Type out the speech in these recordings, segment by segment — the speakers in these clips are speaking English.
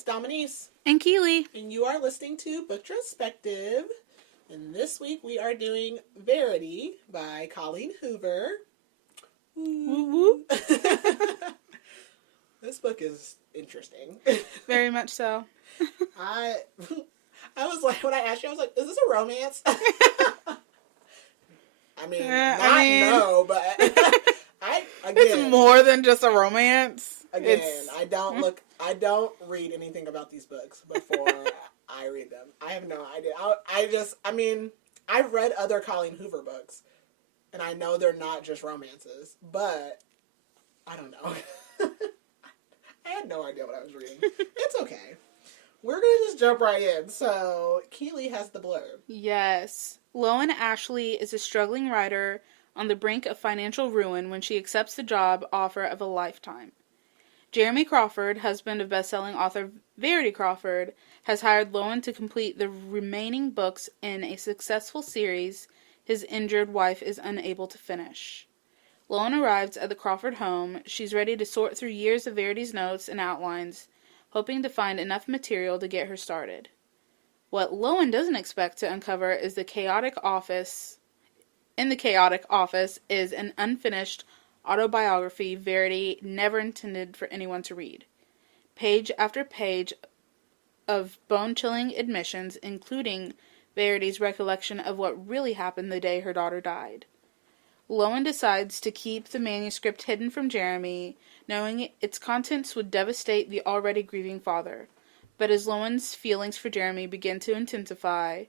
it's Dominique. And Keely. And you are listening to Booktrospective. And this week we are doing Verity by Colleen Hoover. Woo woo. This book is interesting. Very much so. I was like, when I asked you, I was like, is this a romance? No, but it's more than just a romance. Again, I don't read anything about these books before I read them. I have no idea. I've read other Colleen Hoover books, and I know they're not just romances, but I don't know. I had no idea what I was reading. It's okay. We're going to just jump right in. So, Keely has the blurb. Yes. Loan Ashley is a struggling writer on the brink of financial ruin when she accepts the job offer of a lifetime. Jeremy Crawford, husband of best-selling author Verity Crawford, has hired Loan to complete the remaining books in a successful series his injured wife is unable to finish. Loan arrives at the Crawford home. She's ready to sort through years of Verity's notes and outlines, hoping to find enough material to get her started. What Loan doesn't expect to uncover is the chaotic office. In the chaotic office is an unfinished autobiography Verity never intended for anyone to read. Page after page of bone-chilling admissions, including Verity's recollection of what really happened the day her daughter died. Loan decides to keep the manuscript hidden from Jeremy, knowing its contents would devastate the already grieving father. But as Loan's feelings for Jeremy begin to intensify,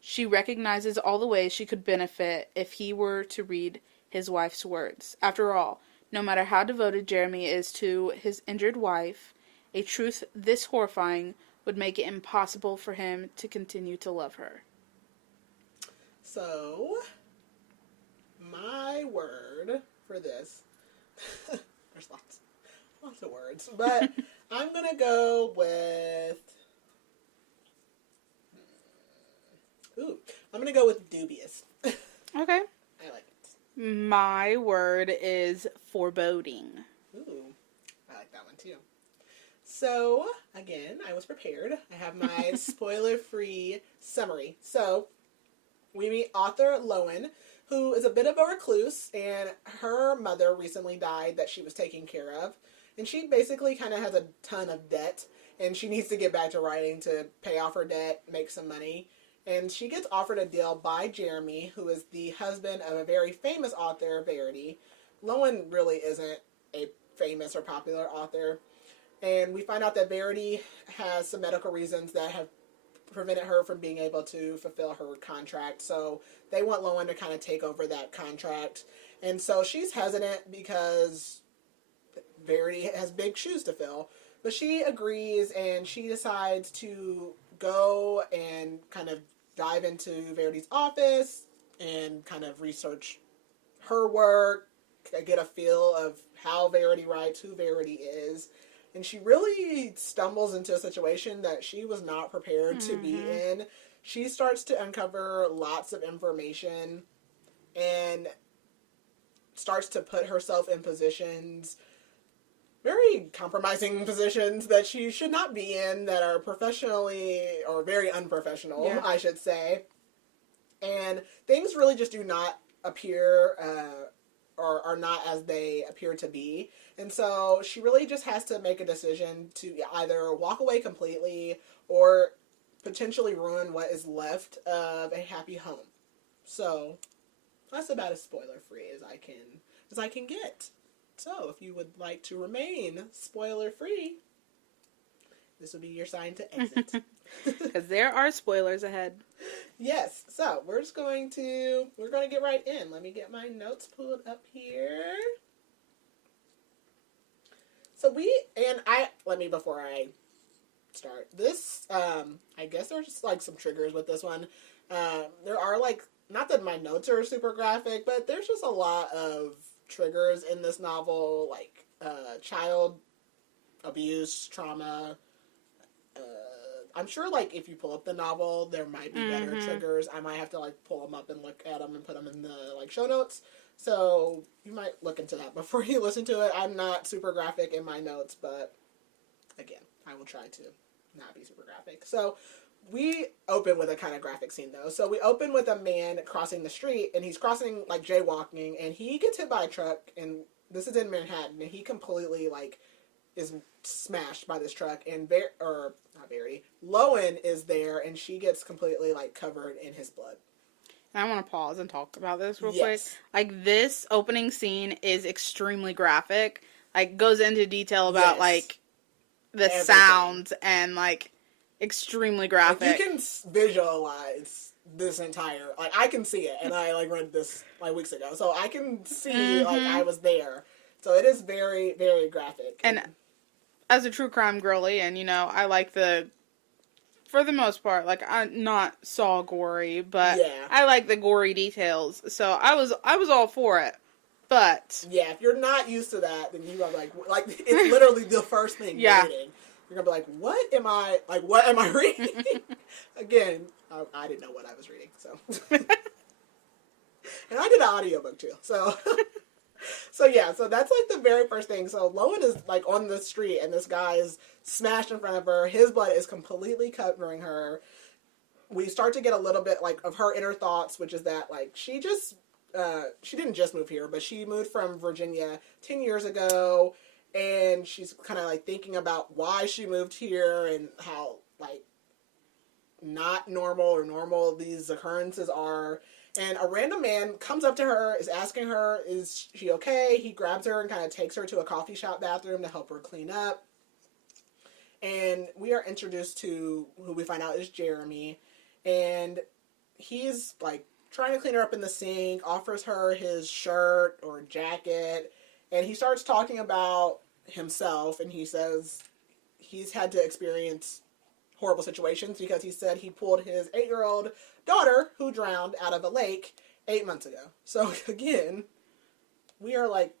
she recognizes all the ways she could benefit if he were to read his wife's words. After all, no matter how devoted Jeremy is to his injured wife, a truth this horrifying would make it impossible for him to continue to love her. So, my word for this, there's lots of words, but I'm going to go with, I'm going to go with dubious. Okay. I like it. My word is foreboding. Ooh, I like that one too. So, again, I was prepared. I have my spoiler-free summary. So, we meet author Loan, who is a bit of a recluse, and her mother recently died that she was taking care of. And she basically kind of has a ton of debt, and she needs to get back to writing to pay off her debt, make some money. And she gets offered a deal by Jeremy, who is the husband of a very famous author, Verity. Loan really isn't a famous or popular author. And we find out that Verity has some medical reasons that have prevented her from being able to fulfill her contract. So they want Loan to kind of take over that contract. And so she's hesitant because Verity has big shoes to fill. But she agrees, and she decides to go and kind of dive into Verity's office and kind of research her work, get a feel of how Verity writes, who Verity is. And she really stumbles into a situation that she was not prepared to be in. She starts to uncover lots of information and starts to put herself in positions, very compromising positions that she should not be in, that are professionally, or very unprofessional, I should say. And things really just do not appear, or are not as they appear to be. And so she really just has to make a decision to either walk away completely or potentially ruin what is left of a happy home. So that's about as spoiler-free as I can get. So if you would like to remain spoiler-free, this would be your sign to exit. Because there are spoilers ahead. Yes. So we're going to get right in. Let me get my notes pulled up here. So before I start this, I guess there's just like some triggers with this one. There are not that my notes are super graphic, but there's just a lot of triggers in this novel, like child abuse, trauma. I'm sure if you pull up the novel, there might be better triggers. I might have to pull them up and look at them and put them in the show notes. So you might look into that before you listen to it. I'm not super graphic in my notes, but again, I will try to not be super graphic. So we open with a kind of graphic scene, though. So we open with a man crossing the street, and he's crossing, like, jaywalking, and he gets hit by a truck, and this is in Manhattan, and he completely, like, is smashed by this truck, and not Verity, Lowen is there, and she gets completely, like, covered in his blood. And I want to pause and talk about this real Yes. quick. Like, this opening scene is extremely graphic. Like, goes into detail about, Yes. like, the Everything. sounds and, like, extremely graphic. Like, you can visualize this entire, like, I can see it, and I, like, read this, like, weeks ago, so I can see, like, I was there. So it is very, very graphic. And as a true crime girly, and, you know, I like for the most part, like, I'm not so gory, but yeah. I like the gory details, so I was all for it. But yeah, if you're not used to that, then you're like it's literally the first thing you're reading. You're gonna be like, what am I reading? Again, I didn't know what I was reading, so. And I did an audiobook too, so. So yeah, so that's like the very first thing. So Lowen is like on the street, and this guy is smashed in front of her. His blood is completely covering her. We start to get a little bit like of her inner thoughts, which is that like she didn't just move here, but she moved from Virginia 10 years ago, and she's kind of like thinking about why she moved here and how like not normal or normal these occurrences are. And a random man comes up to her, is asking her, is she okay? He grabs her and kind of takes her to a coffee shop bathroom to help her clean up. And we are introduced to who we find out is Jeremy. And he's like trying to clean her up in the sink, offers her his shirt or jacket. And he starts talking about himself, and he says he's had to experience horrible situations because he said he pulled his 8-year-old daughter, who drowned, out of a lake 8 months ago. So, again, we are like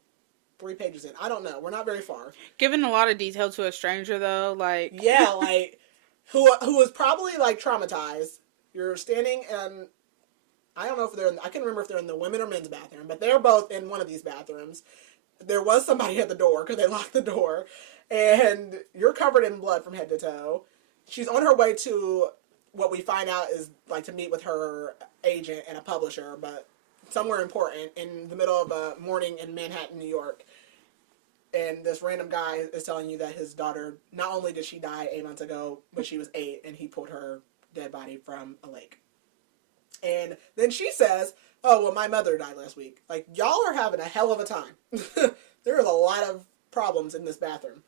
3 pages in. I don't know. We're not very far. Giving a lot of detail to a stranger, though, like... Yeah, like, who was probably, like, traumatized. You're standing in... I don't know if I can't remember if they're in the women or men's bathroom, but they're both in one of these bathrooms. There was somebody at the door, because they locked the door, and you're covered in blood from head to toe. She's on her way to... what we find out is, like, to meet with her agent and a publisher, but somewhere important in the middle of a morning in Manhattan, New York. And this random guy is telling you that his daughter, not only did she die 8 months ago, but she was 8, and he pulled her dead body from a lake. And then she says, oh, well, my mother died last week. Like, y'all are having a hell of a time. There is a lot of problems in this bathroom.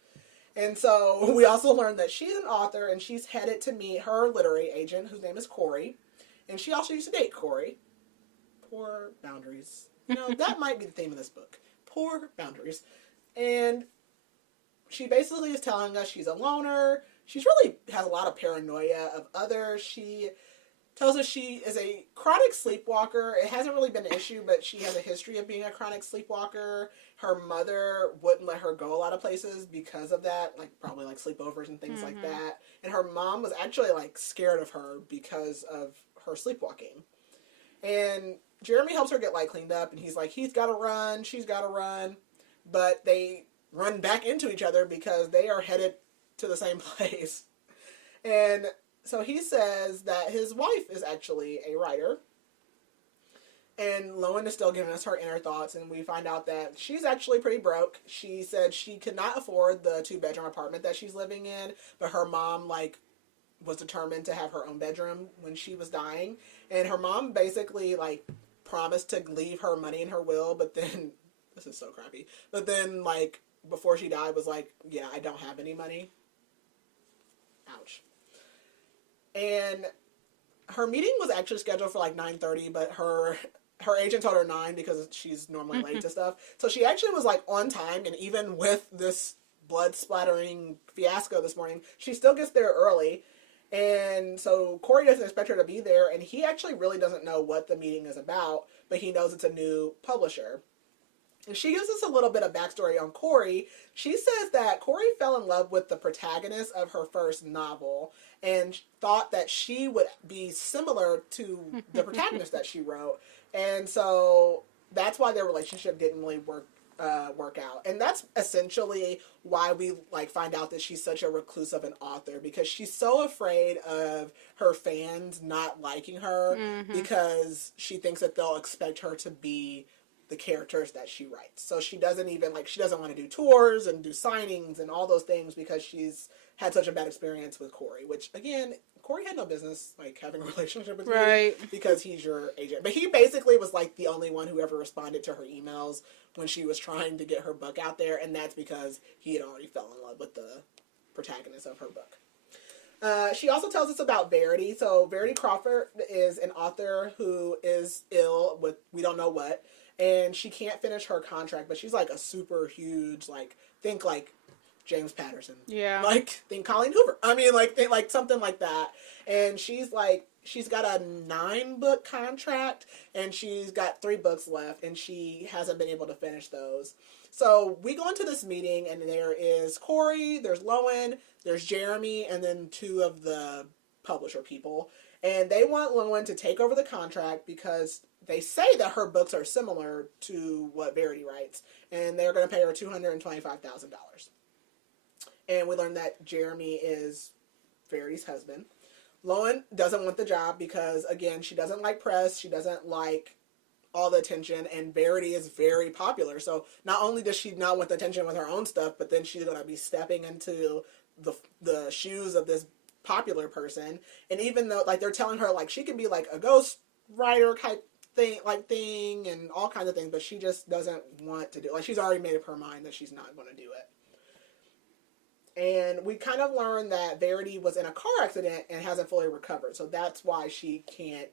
And so we also learned that she's an author, and she's headed to meet her literary agent, whose name is Corey. And she also used to date Corey. Poor boundaries. You know, that might be the theme of this book. Poor boundaries. And she basically is telling us she's a loner. She's really has a lot of paranoia of others. She tells us she is a chronic sleepwalker. It hasn't really been an issue, but she has a history of being a chronic sleepwalker. Her mother wouldn't let her go a lot of places because of that, like probably like sleepovers and things like that. And her mom was actually like scared of her because of her sleepwalking. And Jeremy helps her get like cleaned up, and he's like, he's got to run, she's got to run. But they run back into each other because they are headed to the same place. And so he says that his wife is actually a writer. And Lowen is still giving us her inner thoughts, and we find out that she's actually pretty broke. She said she could not afford the 2-bedroom apartment that she's living in, but her mom, like, was determined to have her own bedroom when she was dying. And her mom basically, like, promised to leave her money in her will, but then, this is so crappy, but then, like, before she died was like, yeah, I don't have any money. Ouch. And her meeting was actually scheduled for like 9:30, but her agent told her 9 because she's normally late to stuff. So she actually was like on time, and even with this blood splattering fiasco this morning, she still gets there early. And so Corey doesn't expect her to be there, and he actually really doesn't know what the meeting is about, but he knows it's a new publisher. And she gives us a little bit of backstory on Corey. She says that Corey fell in love with the protagonist of her first novel and thought that she would be similar to the protagonist that she wrote. And so that's why their relationship didn't really work work out. And that's essentially why we like find out that she's such a recluse of an author, because she's so afraid of her fans not liking her because she thinks that they'll expect her to be the characters that she writes. So she doesn't even she doesn't want to do tours and do signings and all those things because she's had such a bad experience with Corey, which again, Corey had no business having a relationship with you because he's your agent. But he basically was the only one who ever responded to her emails when she was trying to get her book out there, and that's because he had already fell in love with the protagonist of her book. She also tells us about Verity. So Verity Crawford is an author who is ill with we don't know what, and she can't finish her contract, but she's a super huge, think James Patterson. Yeah. Think Colleen Hoover. I mean, think something like that. And she's got a 9-book contract, and she's got 3 books left, and she hasn't been able to finish those. So we go into this meeting, and there is Corey, there's Lowen, there's Jeremy, and then 2 of the publisher people. And they want Lowen to take over the contract because they say that her books are similar to what Verity writes, and they're going to pay her $225,000. And we learned that Jeremy is Verity's husband. Lowen doesn't want the job because, again, she doesn't like press. She doesn't like all the attention. And Verity is very popular. So not only does she not want the attention with her own stuff, but then she's going to be stepping into the shoes of this popular person. And even though, they're telling her, she can be, a ghost writer type thing and all kinds of things, but she just doesn't want to do it. She's already made up her mind that she's not going to do it. And we kind of learned that Verity was in a car accident and hasn't fully recovered. So that's why she can't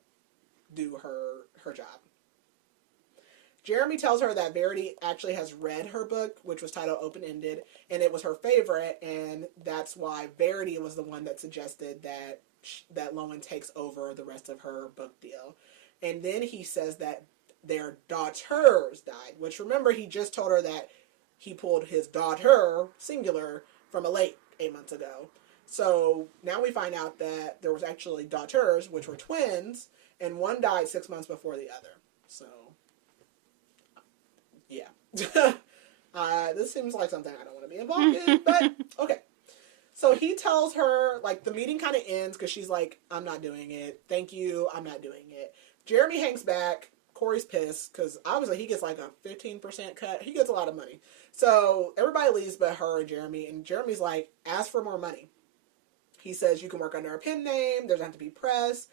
do her job. Jeremy tells her that Verity actually has read her book, which was titled Open Ended, and it was her favorite. And that's why Verity was the one that suggested that Lowen takes over the rest of her book deal. And then he says that their daughters died, which remember he just told her that he pulled his daughter, singular, from a lake 8 months ago. So now we find out that there was actually daughters, which were twins, and one died 6 months before the other. So, yeah. This seems like something I don't want to be involved in, but okay. So he tells her, the meeting kind of ends because she's like, I'm not doing it. Thank you, I'm not doing it. Jeremy hangs back. Corey's pissed because obviously he gets a 15% cut. He gets a lot of money. So everybody leaves but her and Jeremy. And Jeremy's like, ask for more money. He says you can work under a pen name. There's not to be press.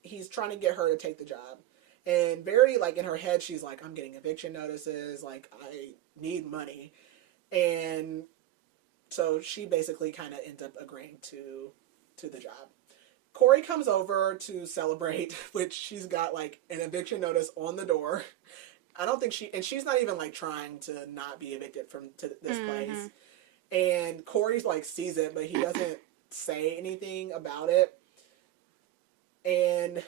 He's trying to get her to take the job. And Verity, in her head, she's like, I'm getting eviction notices. I need money. And so she basically kind of ends up agreeing to the job. Corey comes over to celebrate, which she's got an eviction notice on the door. I don't think she's not even trying to not be evicted from this place. And Corey's sees it, but he doesn't say anything about it. And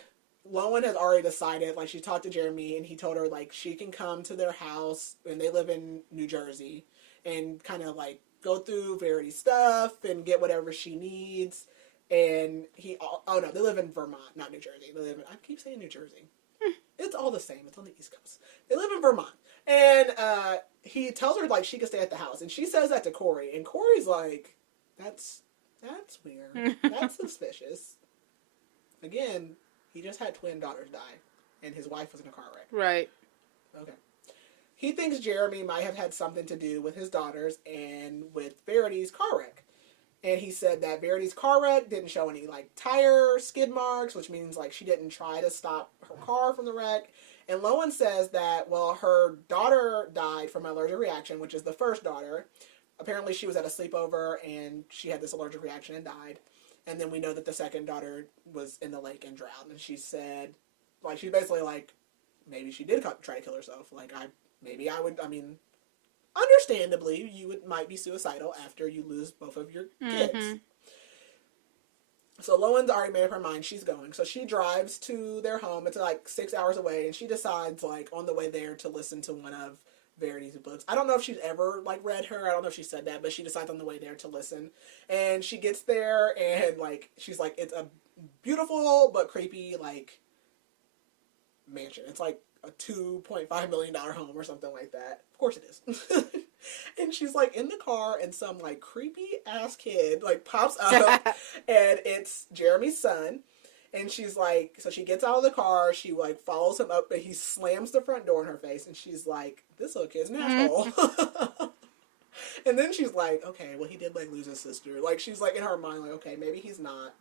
Lowen has already decided, she talked to Jeremy and he told her she can come to their house, and they live in New Jersey, and kind of go through Verity's stuff and get whatever she needs. And they live in Vermont, not New Jersey. I keep saying New Jersey. It's all the same. It's on the East Coast. They live in Vermont. And he tells her, she can stay at the house. And she says that to Corey. And Corey's like, that's weird. That's suspicious. Again, he just had twin daughters die. And his wife was in a car wreck. Right. Okay. He thinks Jeremy might have had something to do with his daughters and with Verity's car wreck. And he said that Verity's car wreck didn't show any tire skid marks, which means she didn't try to stop her car from the wreck. And Lowen says that, her daughter died from an allergic reaction, which is the first daughter. Apparently she was at a sleepover and she had this allergic reaction and died. And then we know that the second daughter was in the lake and drowned. And she said, she's basically maybe she did try to kill herself. Understandably, you might be suicidal after you lose both of your kids. So Lowen's already made up her mind. She's going. So she drives to their home. It's 6 hours away. And she decides, on the way there to listen to one of Verity's books. I don't know if she's ever, read her. I don't know if she said that. But she decides on the way there to listen. And she gets there and, she's like, it's a beautiful but creepy, mansion. It's a $2.5 million home or something like that. Of course it is. And she's like in the car and some like creepy ass kid like pops up and it's Jeremy's son. And she's like, so she gets out of the car, she like follows him up, but he slams the front door in her face and she's like, this little kid's an asshole. And then she's like, okay, well he did like lose his sister. Like she's like in her mind like, okay, maybe he's not.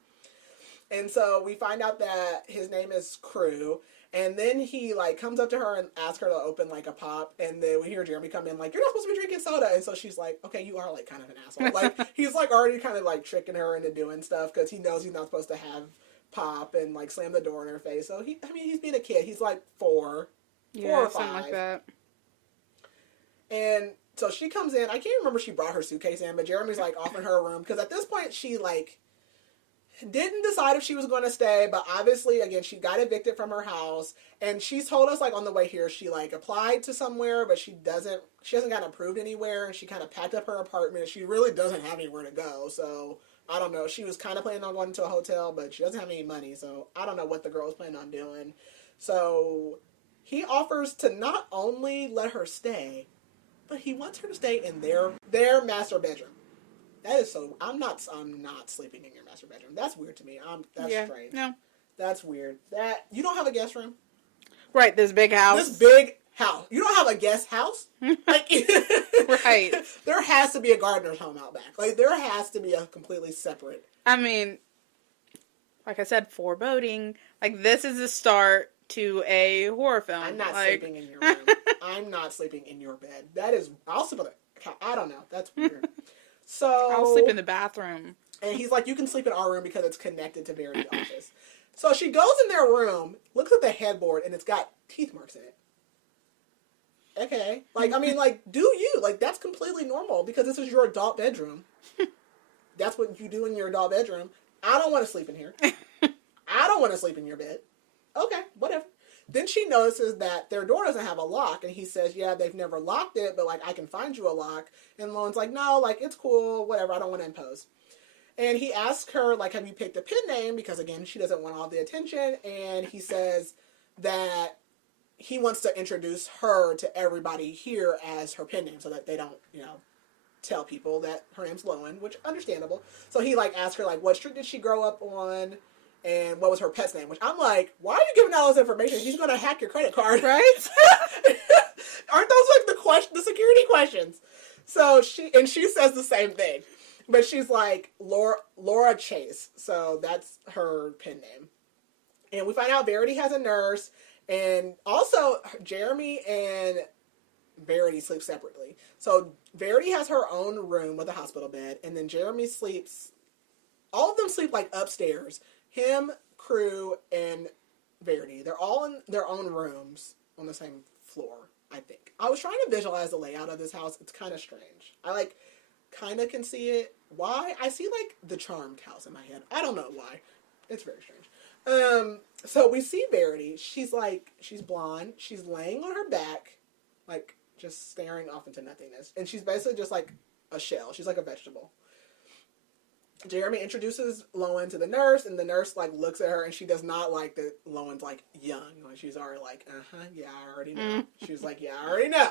And so we find out that his name is Crew. And then he, like, comes up to her and asks her to open, like, a pop. And then we hear Jeremy come in, like, you're not supposed to be drinking soda. And so she's like, okay, you are, like, kind of an asshole. Like, he's, like, already kind of, like, tricking her into doing stuff because he knows he's not supposed to have pop and, like, slam the door in her face. So, he's being a kid. He's, like, 4 or 5. Something like that. And so she comes in. I can't remember if she brought her suitcase in, but Jeremy's, like, off in her room. Because at this point, she, like, didn't decide if she was going to stay, but obviously, again, she got evicted from her house, and she's told us, like, on the way here, she, like, applied to somewhere, but she hasn't gotten approved anywhere, and she kind of packed up her apartment. She really doesn't have anywhere to go, so, I don't know. She was kind of planning on going to a hotel, but she doesn't have any money, so I don't know what the girl was planning on doing. So, he offers to not only let her stay, but he wants her to stay in their master bedroom. That is so. I'm not sleeping in your master bedroom. That's weird to me. That's strange. No, that's weird. That you don't have a guest room, right? This big house. This big house. You don't have a guest house. Like, right. There has to be a gardener's home out back. Like there has to be a completely separate. I mean, like I said, foreboding. Like this is the start to a horror film. I'm not sleeping in your room. I'm not sleeping in your bed. That is. I'll sleep on the. I don't know. That's weird. So I'll sleep in the bathroom. And he's like, you can sleep in our room because it's connected to Verity's office. So she goes in their room, looks at the headboard, and it's got teeth marks in it. Okay. Like, I mean, like, do you? Like, that's completely normal because this is your adult bedroom. That's what you do in your adult bedroom. I don't want to sleep in here. I don't want to sleep in your bed. Okay, whatever. Then she notices that their door doesn't have a lock, and he says, yeah, they've never locked it, but, like, I can find you a lock. And Lauren's like, no, like, it's cool, whatever, I don't want to impose. And he asks her, like, have you picked a pen name? Because, again, she doesn't want all the attention. And he says that he wants to introduce her to everybody here as her pen name so that they don't, tell people that her name's Lowen, which understandable. So he, like, asks her, like, what street did she grow up on? And what was her pet's name? Which I'm like, why are you giving all this information? She's going to hack your credit card. Right? Aren't those like the security questions? So she says the same thing. But she's like, Laura Chase. So that's her pen name. And we find out Verity has a nurse. And also, Jeremy and Verity sleep separately. So Verity has her own room with a hospital bed. And then Jeremy sleeps, all of them sleep like upstairs. Him, Crew, and Verity. They're all in their own rooms on the same floor, I think. I was trying to visualize the layout of this house. It's kind of strange. I, kind of can see it. Why? I see, the Charmed house in my head. I don't know why. It's very strange. So we see Verity. She's blonde. She's laying on her back, just staring off into nothingness. And she's basically just, a shell. She's like a vegetable. Jeremy introduces Lowen to the nurse, and the nurse, looks at her, and she does not like that Lowen's, young. She's already yeah, I already know. She's like, yeah, I already know.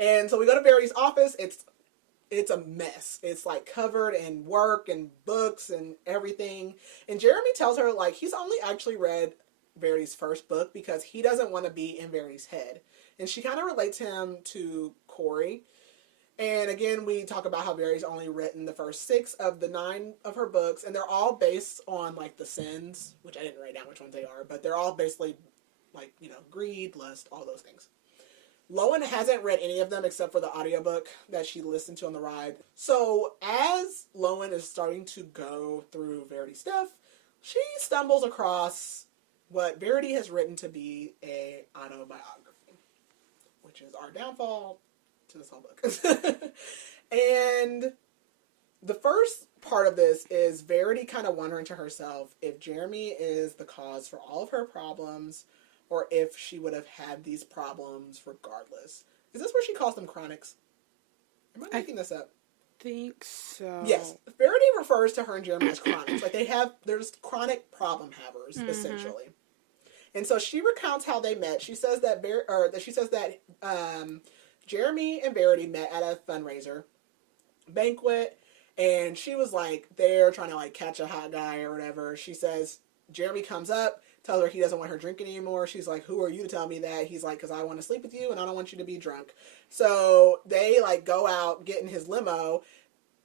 And so we go to Verity's office. It's a mess. It's, covered in work and books and everything. And Jeremy tells her, he's only actually read Verity's first book because he doesn't want to be in Verity's head. And she kind of relates him to Corey. And again, we talk about how Verity's only written the first 6 of the 9 of her books, and they're all based on, the sins, which I didn't write down which ones they are, but they're all basically, greed, lust, all those things. Lowen hasn't read any of them except for the audiobook that she listened to on the ride. So, as Lowen is starting to go through Verity's stuff, she stumbles across what Verity has written to be a autobiography, which is our downfall to this whole book. And the first part of this is Verity kind of wondering to herself if Jeremy is the cause for all of her problems or if she would have had these problems regardless. Is this where she calls them chronics? Am I making this up? Think so. Yes. Verity refers to her and Jeremy as chronics. There's chronic problem havers, essentially. And so she recounts how they met. She says that Jeremy and Verity met at a fundraiser banquet, and she was like there trying to like catch a hot guy or whatever. She says Jeremy comes up, tells her he doesn't want her drinking anymore. She's like, who are you to tell me that? He's like, because I want to sleep with you and I don't want you to be drunk. So they like go out, get in his limo,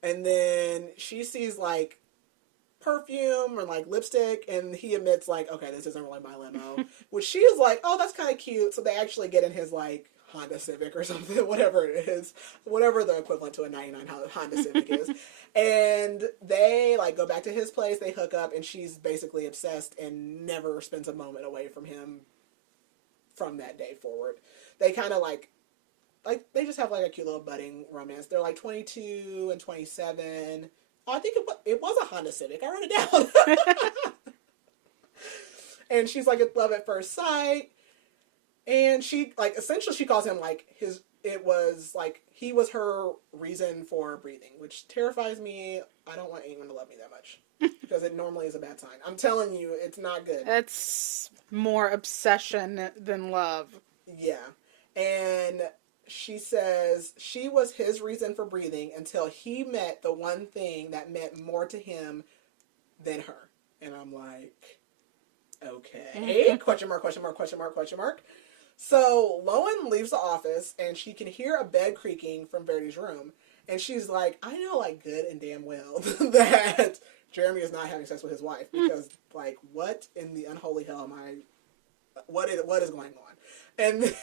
and then she sees like perfume or like lipstick, and he admits like, okay, this isn't really my limo. Which she is like, oh, that's kind of cute. So they actually get in his like Honda Civic or something, whatever it is, whatever the equivalent to a 99 Honda Civic is. And they like go back to his place, they hook up, and she's basically obsessed and never spends a moment away from him from that day forward. They kind of like they just have like a cute little budding romance. They're like 22 and 27. Oh, I think it was a Honda Civic. I wrote it down. And she's like in love at first sight. And she, like, essentially she calls him, like, he was her reason for breathing, which terrifies me. I don't want anyone to love me that much. Because it normally is a bad sign. I'm telling you, it's not good. It's more obsession than love. Yeah. And she says she was his reason for breathing until he met the one thing that meant more to him than her. And I'm like, okay. Question mark, question mark, question mark, question mark. So Lowen leaves the office and she can hear a bed creaking from Verity's room. And she's like, I know like good and damn well that Jeremy is not having sex with his wife. Because like, what in the unholy hell am I, what is going on? And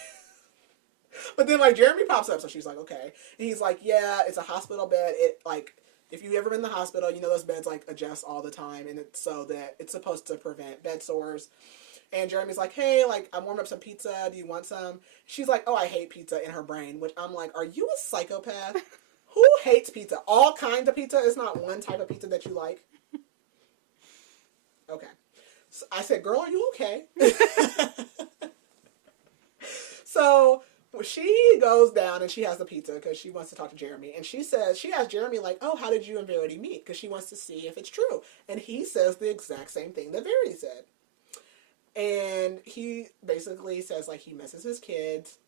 but then like Jeremy pops up, so she's like, okay. And he's like, yeah, it's a hospital bed. It like, if you've ever been in the hospital, you know those beds like adjust all the time, and it's so that it's supposed to prevent bed sores. And Jeremy's like, hey, like, I'm warming up some pizza. Do you want some? She's like, oh, I hate pizza in her brain, which I'm like, are you a psychopath? Who hates pizza? All kinds of pizza? It's not one type of pizza that you like? Okay. So I said, girl, are you okay? So she goes down and she has the pizza because she wants to talk to Jeremy. And she asks Jeremy, like, oh, how did you and Verity meet? Because she wants to see if it's true. And he says the exact same thing that Verity said. And he basically says, like, he misses his kids.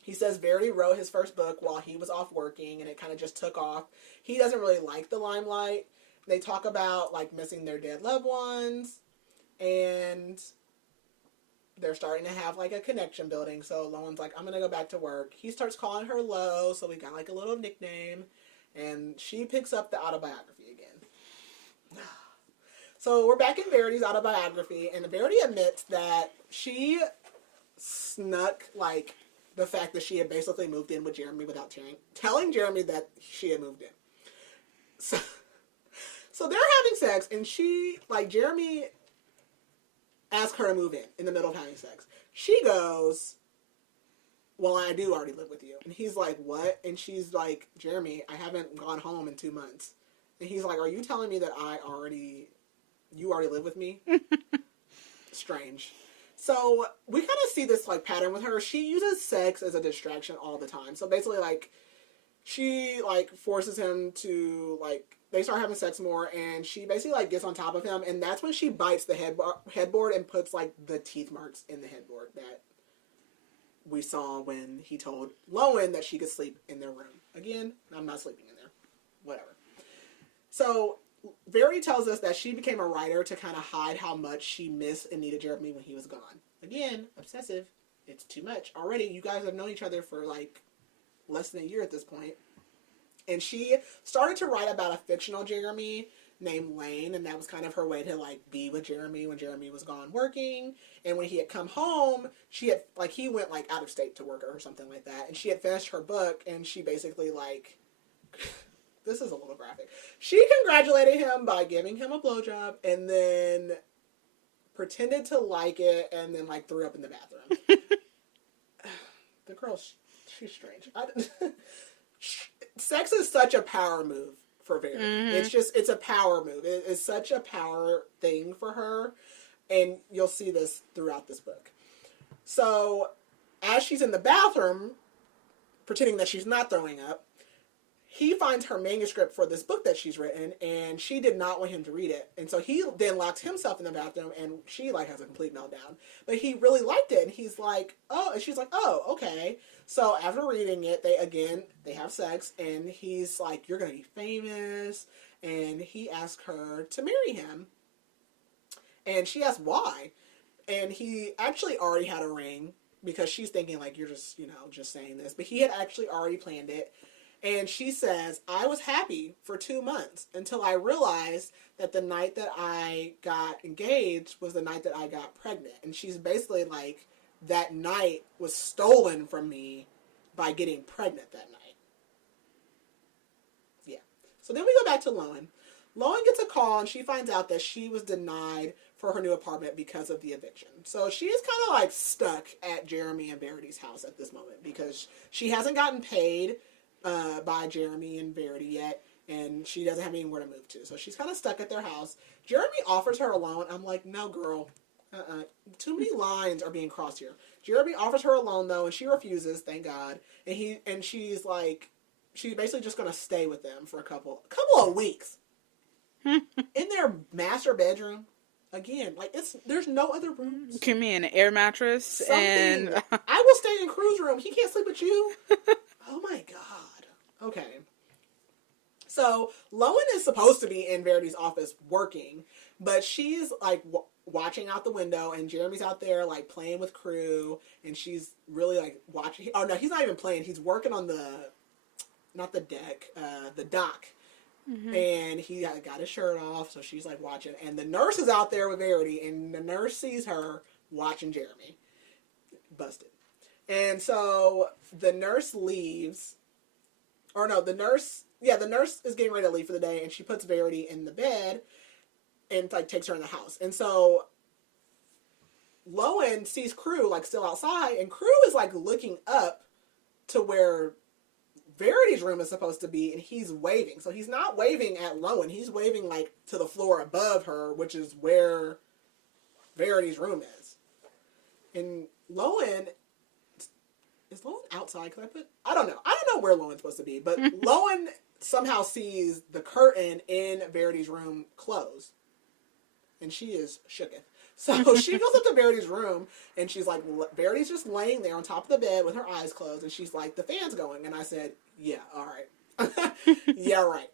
He says Verity wrote his first book while he was off working, and it kind of just took off. He doesn't really like the limelight. They talk about, like, missing their dead loved ones, and they're starting to have, like, a connection building. So Lowen's like, I'm going to go back to work. He starts calling her Lo, so we got, like, a little nickname. And she picks up the autobiography again. So we're back in Verity's autobiography, and Verity admits that she snuck, like, the fact that she had basically moved in with Jeremy without telling Jeremy that she had moved in. So they're having sex, and she, like, Jeremy asks her to move in the middle of having sex. She goes, well, I do already live with you. And he's like, what? And she's like, Jeremy, I haven't gone home in 2 months. And he's like, are you telling me that you already live with me? Strange. So we kind of see this like pattern with her. She uses sex as a distraction all the time. So basically, like, she like forces him to like, they start having sex more, and she basically like gets on top of him, and that's when she bites the headboard and puts like the teeth marks in the headboard that we saw when he told Lowen that she could sleep in their room. Again, I'm not sleeping in there. Whatever. So Verity tells us that she became a writer to kind of hide how much she missed and needed Jeremy when he was gone. Again, obsessive. It's too much. Already, you guys have known each other for like less than a year at this point. And she started to write about a fictional Jeremy named Lane, and that was kind of her way to like be with Jeremy when Jeremy was gone working. And when he had come home, she had like, he went like out of state to work or something like that, and she had finished her book, and she basically like this is a little graphic. She congratulated him by giving him a blowjob and then pretended to like it and then like threw up in the bathroom. The girl, she's strange. Sex is such a power move for Verity. Mm-hmm. It's a power move. It's such a power thing for her. And you'll see this throughout this book. So as she's in the bathroom, pretending that she's not throwing up, he finds her manuscript for this book that she's written, and she did not want him to read it. And so he then locks himself in the bathroom, and she, like, has a complete meltdown. But he really liked it, and he's like, oh, and she's like, oh, okay. So after reading it, they have sex, and he's like, you're going to be famous. And he asks her to marry him. And she asks why. And he actually already had a ring, because she's thinking, like, you're just, just saying this. But he had actually already planned it. And she says, I was happy for 2 months until I realized that the night that I got engaged was the night that I got pregnant. And she's basically like, that night was stolen from me by getting pregnant that night. Yeah. So then we go back to Lowen. Lowen gets a call, and she finds out that she was denied for her new apartment because of the eviction. So she is kind of like stuck at Jeremy and Verity's house at this moment, because she hasn't gotten paid by Jeremy and Verity yet, and she doesn't have anywhere to move to. So she's kind of stuck at their house. Jeremy offers her a loan. I'm like, no, girl. Too many lines are being crossed here. Jeremy offers her a loan, though, and she refuses, thank God. And she's like, she's basically just going to stay with them for a couple of weeks. In their master bedroom. Again, like, there's no other rooms. Give me an air mattress. Something. And I will stay in Crew's room. He can't sleep with you. Oh my God. Okay. So Lowen is supposed to be in Verity's office working, but she's like watching out the window, and Jeremy's out there like playing with Crew, and she's really like watching. Oh no, he's not even playing. He's working on not the deck, the dock. Mm-hmm. And he got his shirt off, so she's like watching. And the nurse is out there with Verity, and the nurse sees her watching Jeremy. Busted. And so the nurse leaves. Or no, the nurse is getting ready to leave for the day, and she puts Verity in the bed and like takes her in the house. And so Lowen sees Crew like still outside, and Crew is like looking up to where Verity's room is supposed to be, and he's waving. So he's not waving at Lowen. He's waving like to the floor above her, which is where Verity's room is. And Lowen, is Lowen outside? I don't know. I don't know where Lowen's supposed to be, but Lowen somehow sees the curtain in Verity's room close. And she is shooketh. So she goes up to Verity's room, and she's like, Verity's just laying there on top of the bed with her eyes closed, and she's like, the fan's going. And I said, yeah, all right. Yeah, right.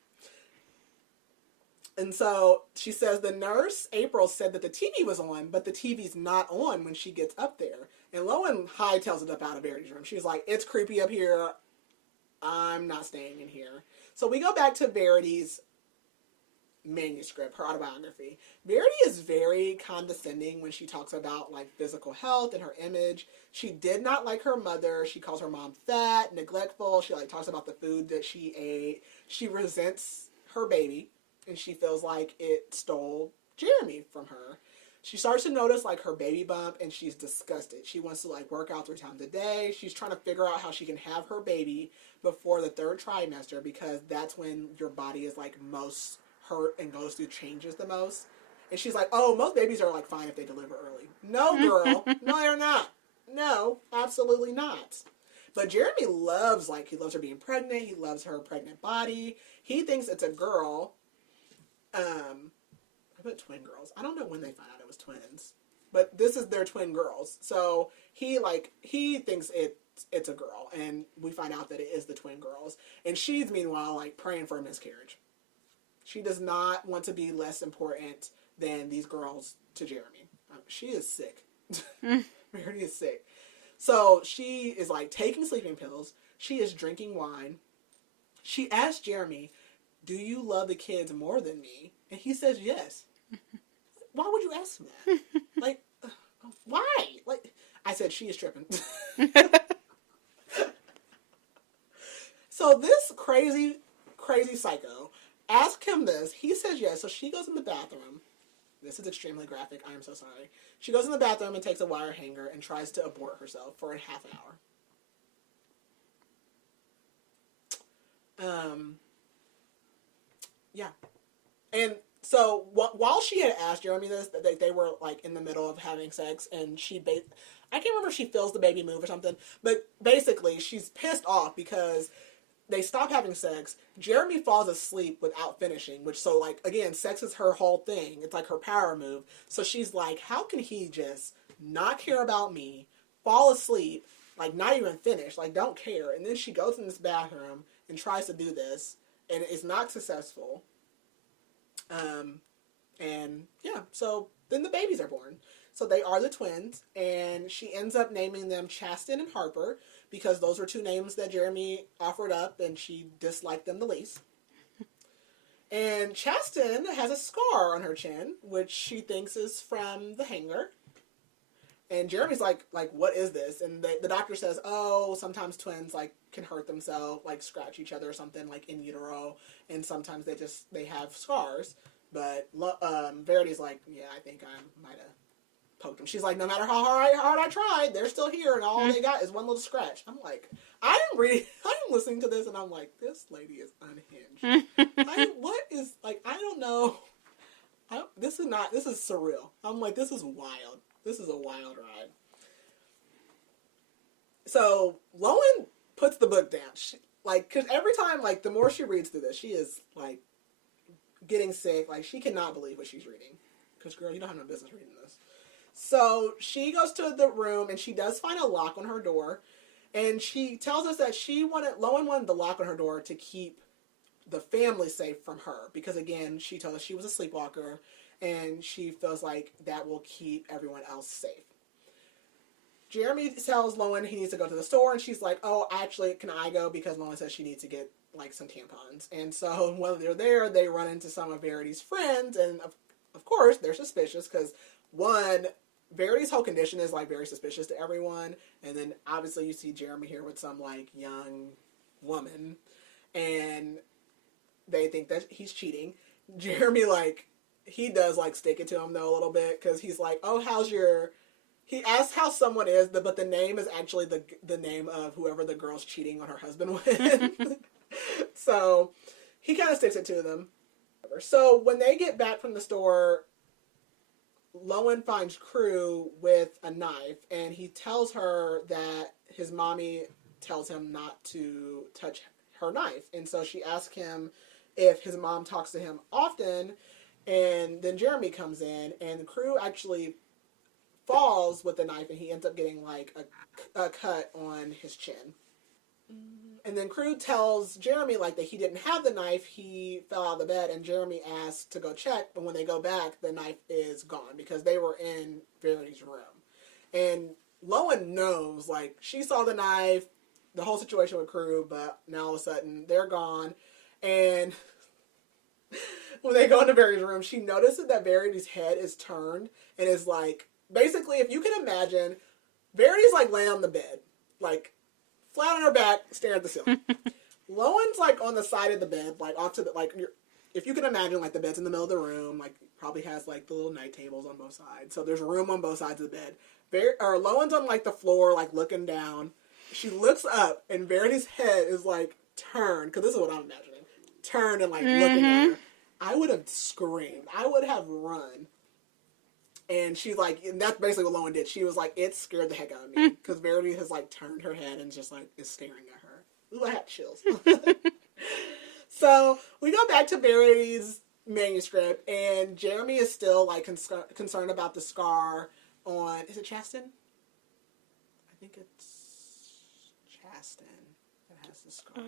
And so she says the nurse, April, said that the TV was on, but the TV's not on when she gets up there. And Lowen hightails it up out of Verity's room. She's like, it's creepy up here. I'm not staying in here. So we go back to Verity's manuscript, her autobiography. Verity is very condescending when she talks about like physical health and her image. She did not like her mother. She calls her mom fat, neglectful. She like talks about the food that she ate. She resents her baby, and she feels like it stole Jeremy from her. She starts to notice like her baby bump, and she's disgusted. She wants to like work out 3 times a day. She's trying to figure out how she can have her baby before the 3rd trimester, because that's when your body is like most hurt and goes through changes the most. And she's like, oh, most babies are like fine if they deliver early. No, girl. No, they're not. No, absolutely not. But Jeremy loves her being pregnant. He loves her pregnant body. He thinks it's a girl. I put twin girls. I don't know when they found out it was twins, but this is their twin girls. So he thinks it's a girl, and we find out that it is the twin girls. And she's meanwhile like praying for a miscarriage. She does not want to be less important than these girls to Jeremy. She is sick. Verity is sick. So she is like taking sleeping pills. She is drinking wine. She asked Jeremy, do you love the kids more than me? And he says yes. Why would you ask him that? Like, why? Like, I said, she is tripping. So this crazy psycho ask him this. He says yes. So she goes in the bathroom. This is extremely graphic. I am so sorry. She goes in the bathroom and takes a wire hanger and tries to abort herself for a half an hour. Yeah. And so while she had asked Jeremy this, they were like in the middle of having sex, and I can't remember if she feels the baby move or something, but basically she's pissed off because they stop having sex. Jeremy falls asleep without finishing, which, so, like, again, sex is her whole thing. It's like her power move. So she's like, how can he just not care about me, fall asleep, like, not even finish, like, don't care. And then she goes in this bathroom and tries to do this, and it's not successful. And, yeah, so then the babies are born. So they are the twins, and she ends up naming them Chasten and Harper, because those were two names that Jeremy offered up, and she disliked them the least. And Chasten has a scar on her chin, which she thinks is from the hanger. And Jeremy's like, what is this? And the doctor says, oh, sometimes twins, like, can hurt themselves, like, scratch each other or something, like, in utero. And sometimes they have scars. But Verity's like, yeah, I think I might have poked them. She's like, no matter how hard I tried, they're still here, and all they got is one little scratch. I'm like, I'm listening to this, and I'm like, this lady is unhinged. What is, like, I don't know. This is surreal. I'm like, this is wild. This is a wild ride. So, Lowen puts the book down. Because every time, like, the more she reads through this, she is, like, getting sick. Like, she cannot believe what she's reading. Because, girl, you don't have no business reading this. So she goes to the room, and she does find a lock on her door. And she tells us that Lowen wanted the lock on her door to keep the family safe from her. Because, again, she told us she was a sleepwalker, and she feels like that will keep everyone else safe. Jeremy tells Lowen he needs to go to the store, and she's like, oh, actually, can I go? Because Lowen says she needs to get, like, some tampons. And so while they're there, they run into some of Verity's friends, and of course, they're suspicious, because, one, Verity's whole condition is, like, very suspicious to everyone, and then, obviously, you see Jeremy here with some, like, young woman, and they think that he's cheating. Jeremy, like, he does, like, stick it to him, though, a little bit, because he's like, oh, he asks how someone is, but the name is actually the name of whoever the girl's cheating on her husband with. So, he kind of sticks it to them. So, when they get back from the store, Lowen finds Crew with a knife, and he tells her that his mommy tells him not to touch her knife. And so she asks him if his mom talks to him often, and then Jeremy comes in, and Crew actually falls with the knife, and he ends up getting, like, a cut on his chin. And then Crew tells Jeremy, like, that he didn't have the knife. He fell out of the bed, and Jeremy asks to go check, but when they go back, the knife is gone, because they were in Verity's room. And Lowen knows, like, she saw the knife, the whole situation with Crew, but now all of a sudden, they're gone. And when they go into Verity's room, she notices that Verity's head is turned, and is, like, basically, if you can imagine, Verity's, like, laying on the bed, like, flat on her back, staring at the ceiling. Lowen's, like, on the side of the bed, like, off to the, like, if you can imagine, like, the bed's in the middle of the room, like, probably has, like, the little night tables on both sides. So there's room on both sides of the bed. Lowen's on, like, the floor, like, looking down. She looks up, and Verity's head is, like, turned, because this is what I'm imagining, turned and, like, looking at her. I would have screamed. I would have run. And she's like, and that's basically what Lowen did. She was like, it scared the heck out of me. Because Verity has, like, turned her head and just, like, is staring at her. Ooh, I have chills. So, we go back to Verity's manuscript, and Jeremy is still, like, concerned about the scar on, is it Chasten? I think it's Chasten that has the scar.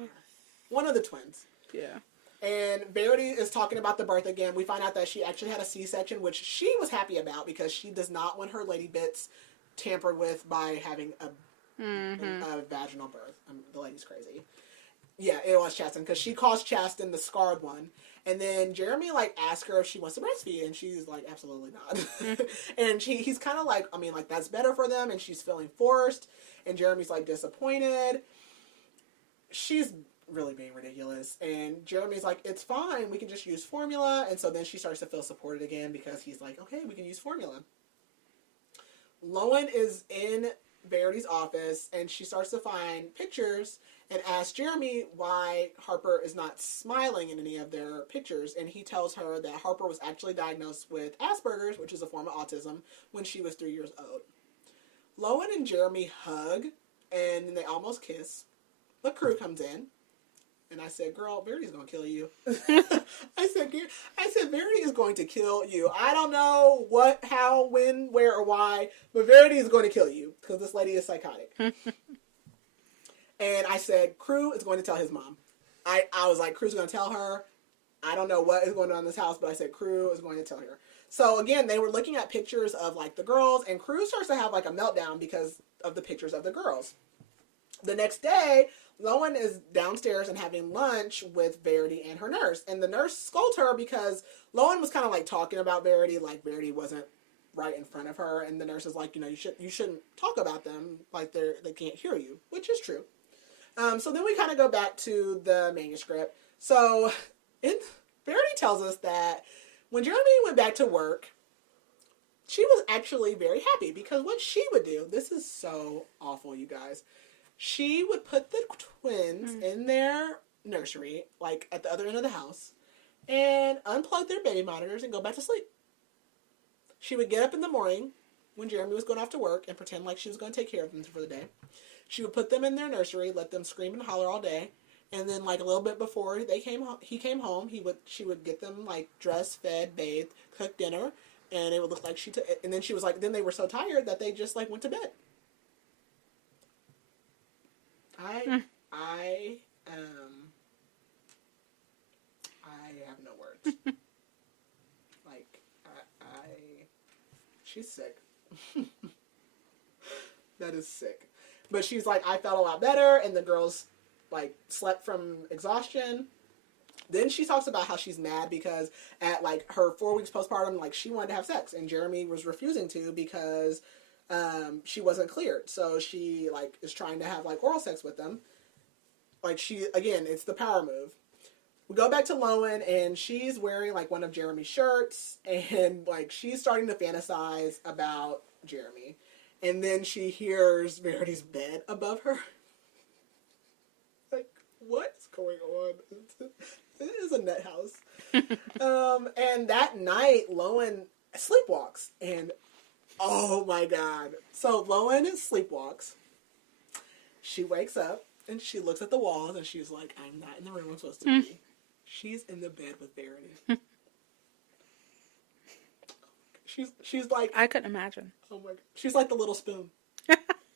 One of the twins. Yeah. And Verity is talking about the birth again. We find out that she actually had a C-section, which she was happy about, because she does not want her lady bits tampered with by having a vaginal birth. The lady's crazy. Yeah, it was Chasten, because she calls Chasten the scarred one. And then Jeremy, like, asks her if she wants to breastfeed, and she's like, absolutely not. And he's kind of like, I mean, like, that's better for them, and she's feeling forced. And Jeremy's, like, disappointed. She's really being ridiculous, and Jeremy's like, it's fine, we can just use formula. And so then she starts to feel supported again, because he's like, okay, we can use formula. Lowen is in Verity's office, and she starts to find pictures and asks Jeremy why Harper is not smiling in any of their pictures, and he tells her that Harper was actually diagnosed with Asperger's, which is a form of autism, when she was 3 years old. Lowen and Jeremy hug, and they almost kiss, but Crew comes in. And I said, girl, Verity's going to kill you. I said, Verity is going to kill you. I don't know what, how, when, where, or why, but Verity is going to kill you because this lady is psychotic. And I said, Crew is going to tell his mom. I was like, Crew's going to tell her. I don't know what is going on in this house, but I said, Crew is going to tell her. So again, they were looking at pictures of like the girls, and Crew starts to have like a meltdown because of the pictures of the girls. The next day, Lowen is downstairs and having lunch with Verity and her nurse. And the nurse scolds her because Lowen was kind of like talking about Verity, like Verity wasn't right in front of her. And the nurse is like, you shouldn't talk about them, like they can't hear you, which is true. So then we kind of go back to the manuscript. So Verity tells us that when Jeremy went back to work, she was actually very happy because what she would do, this is so awful, you guys. She would put the twins in their nursery, like at the other end of the house, and unplug their baby monitors and go back to sleep. She would get up in the morning when Jeremy was going off to work and pretend like she was going to take care of them for the day. She would put them in their nursery, let them scream and holler all day, and then like a little bit before he came home, she would get them like dressed, fed, bathed, cooked dinner, and it would look like she took. And then she was like, then they were so tired that they just like went to bed. I have no words. She's sick. That is sick. But she's like, I felt a lot better, and the girls like slept from exhaustion. Then she talks about how she's mad because at like her 4 weeks postpartum, like she wanted to have sex, and Jeremy was refusing to because she wasn't cleared. So she like is trying to have like oral sex with them. Like it's the power move. We go back to Lowen, and she's wearing like one of Jeremy's shirts, and like she's starting to fantasize about Jeremy. And then she hears Verity's bed above her. Like, what is going on? It is a nut house. And that night, Lowen sleepwalks, and oh my god. So Lowen sleepwalks. She wakes up and she looks at the walls and she's like, I'm not in the room I'm supposed to be. She's in the bed with Verity. She's like, I couldn't imagine. Oh my god. She's like the little spoon.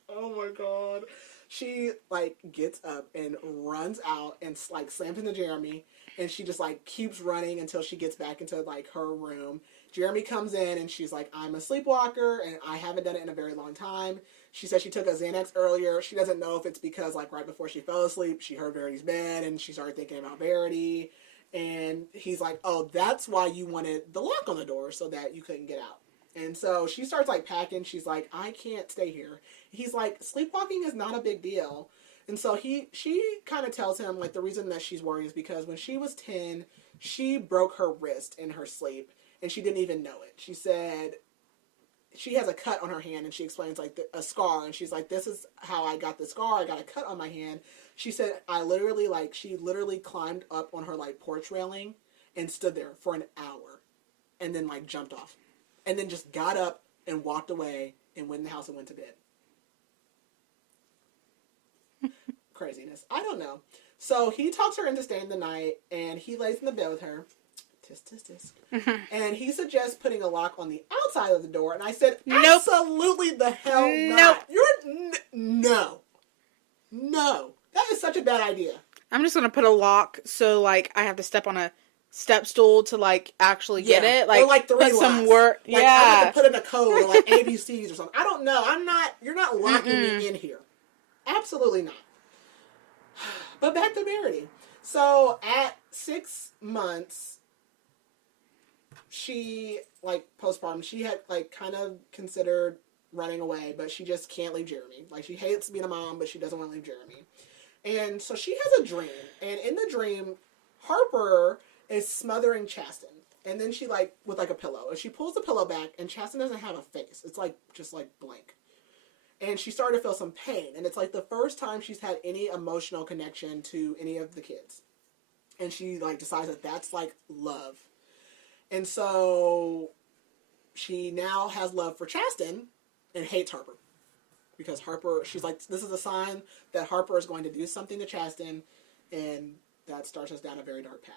Oh my god. She like gets up and runs out and like slams into Jeremy, and she just like keeps running until she gets back into like her room. Jeremy comes in and she's like, I'm a sleepwalker and I haven't done it in a very long time. She said she took a Xanax earlier. She doesn't know if it's because like right before she fell asleep, she heard Verity's bed and she started thinking about Verity. And he's like, oh, that's why you wanted the lock on the door so that you couldn't get out. And so she starts like packing. She's like, I can't stay here. He's like, sleepwalking is not a big deal. And so she kind of tells him like the reason that she's worried is because when she was 10, she broke her wrist in her sleep and she didn't even know it. She said she has a cut on her hand, and she explains like a scar, and she's like, this is how I got the scar. I got a cut on my hand. She said she literally climbed up on her like porch railing and stood there for an hour and then like jumped off and then just got up and walked away and went in the house and went to bed. Craziness. I don't know. So he talks her into staying the night, and he lays in the bed with her. Tisk, tisk, tisk. And he suggests putting a lock on the outside of the door, and I said, nope. Absolutely the hell not. Nope. No. That is such a bad idea. I'm just going to put a lock so, like, I have to step on a step stool to, like, actually get it. Like, or, like, 3 put locks. some work. Like, I have to put in a code or, like, ABCs or something. I don't know. You're not locking me in here. Absolutely not. But back to Verity. So, at 6 months, she, like, postpartum, she had, like, kind of considered running away, but she just can't leave Jeremy. Like, she hates being a mom, but she doesn't want to leave Jeremy. And so she has a dream, and in the dream, Harper is smothering Chasten. And then she, like, with, like, a pillow. And she pulls the pillow back, and Chasten doesn't have a face. It's, like, just, like, blank. And she started to feel some pain. And it's, like, the first time she's had any emotional connection to any of the kids. And she, like, decides that that's, like, love. And so she now has love for Chasten and hates Harper. Because Harper, she's like, this is a sign that Harper is going to do something to Chasten, and that starts us down a very dark path.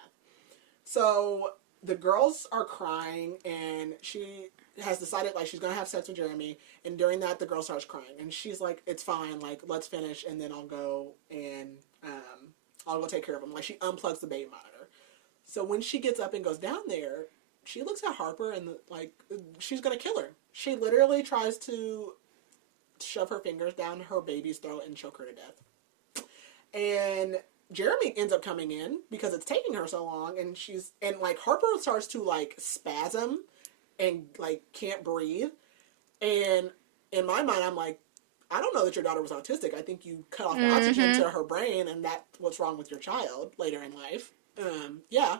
So the girls are crying, and she has decided, like, she's going to have sex with Jeremy, and during that, the girl starts crying, and she's like, it's fine, like, let's finish, and then I'll go take care of him. Like, she unplugs the baby monitor. So when she gets up and goes down there, she looks at Harper, and, like, she's going to kill her. She literally tries to shove her fingers down her baby's throat and choke her to death. And Jeremy ends up coming in because it's taking her so long, and like, Harper starts to, like, spasm and, like, can't breathe. And in my mind, I'm like, I don't know that your daughter was autistic. I think you cut off the oxygen to her brain, and that's what's wrong with your child later in life. Yeah.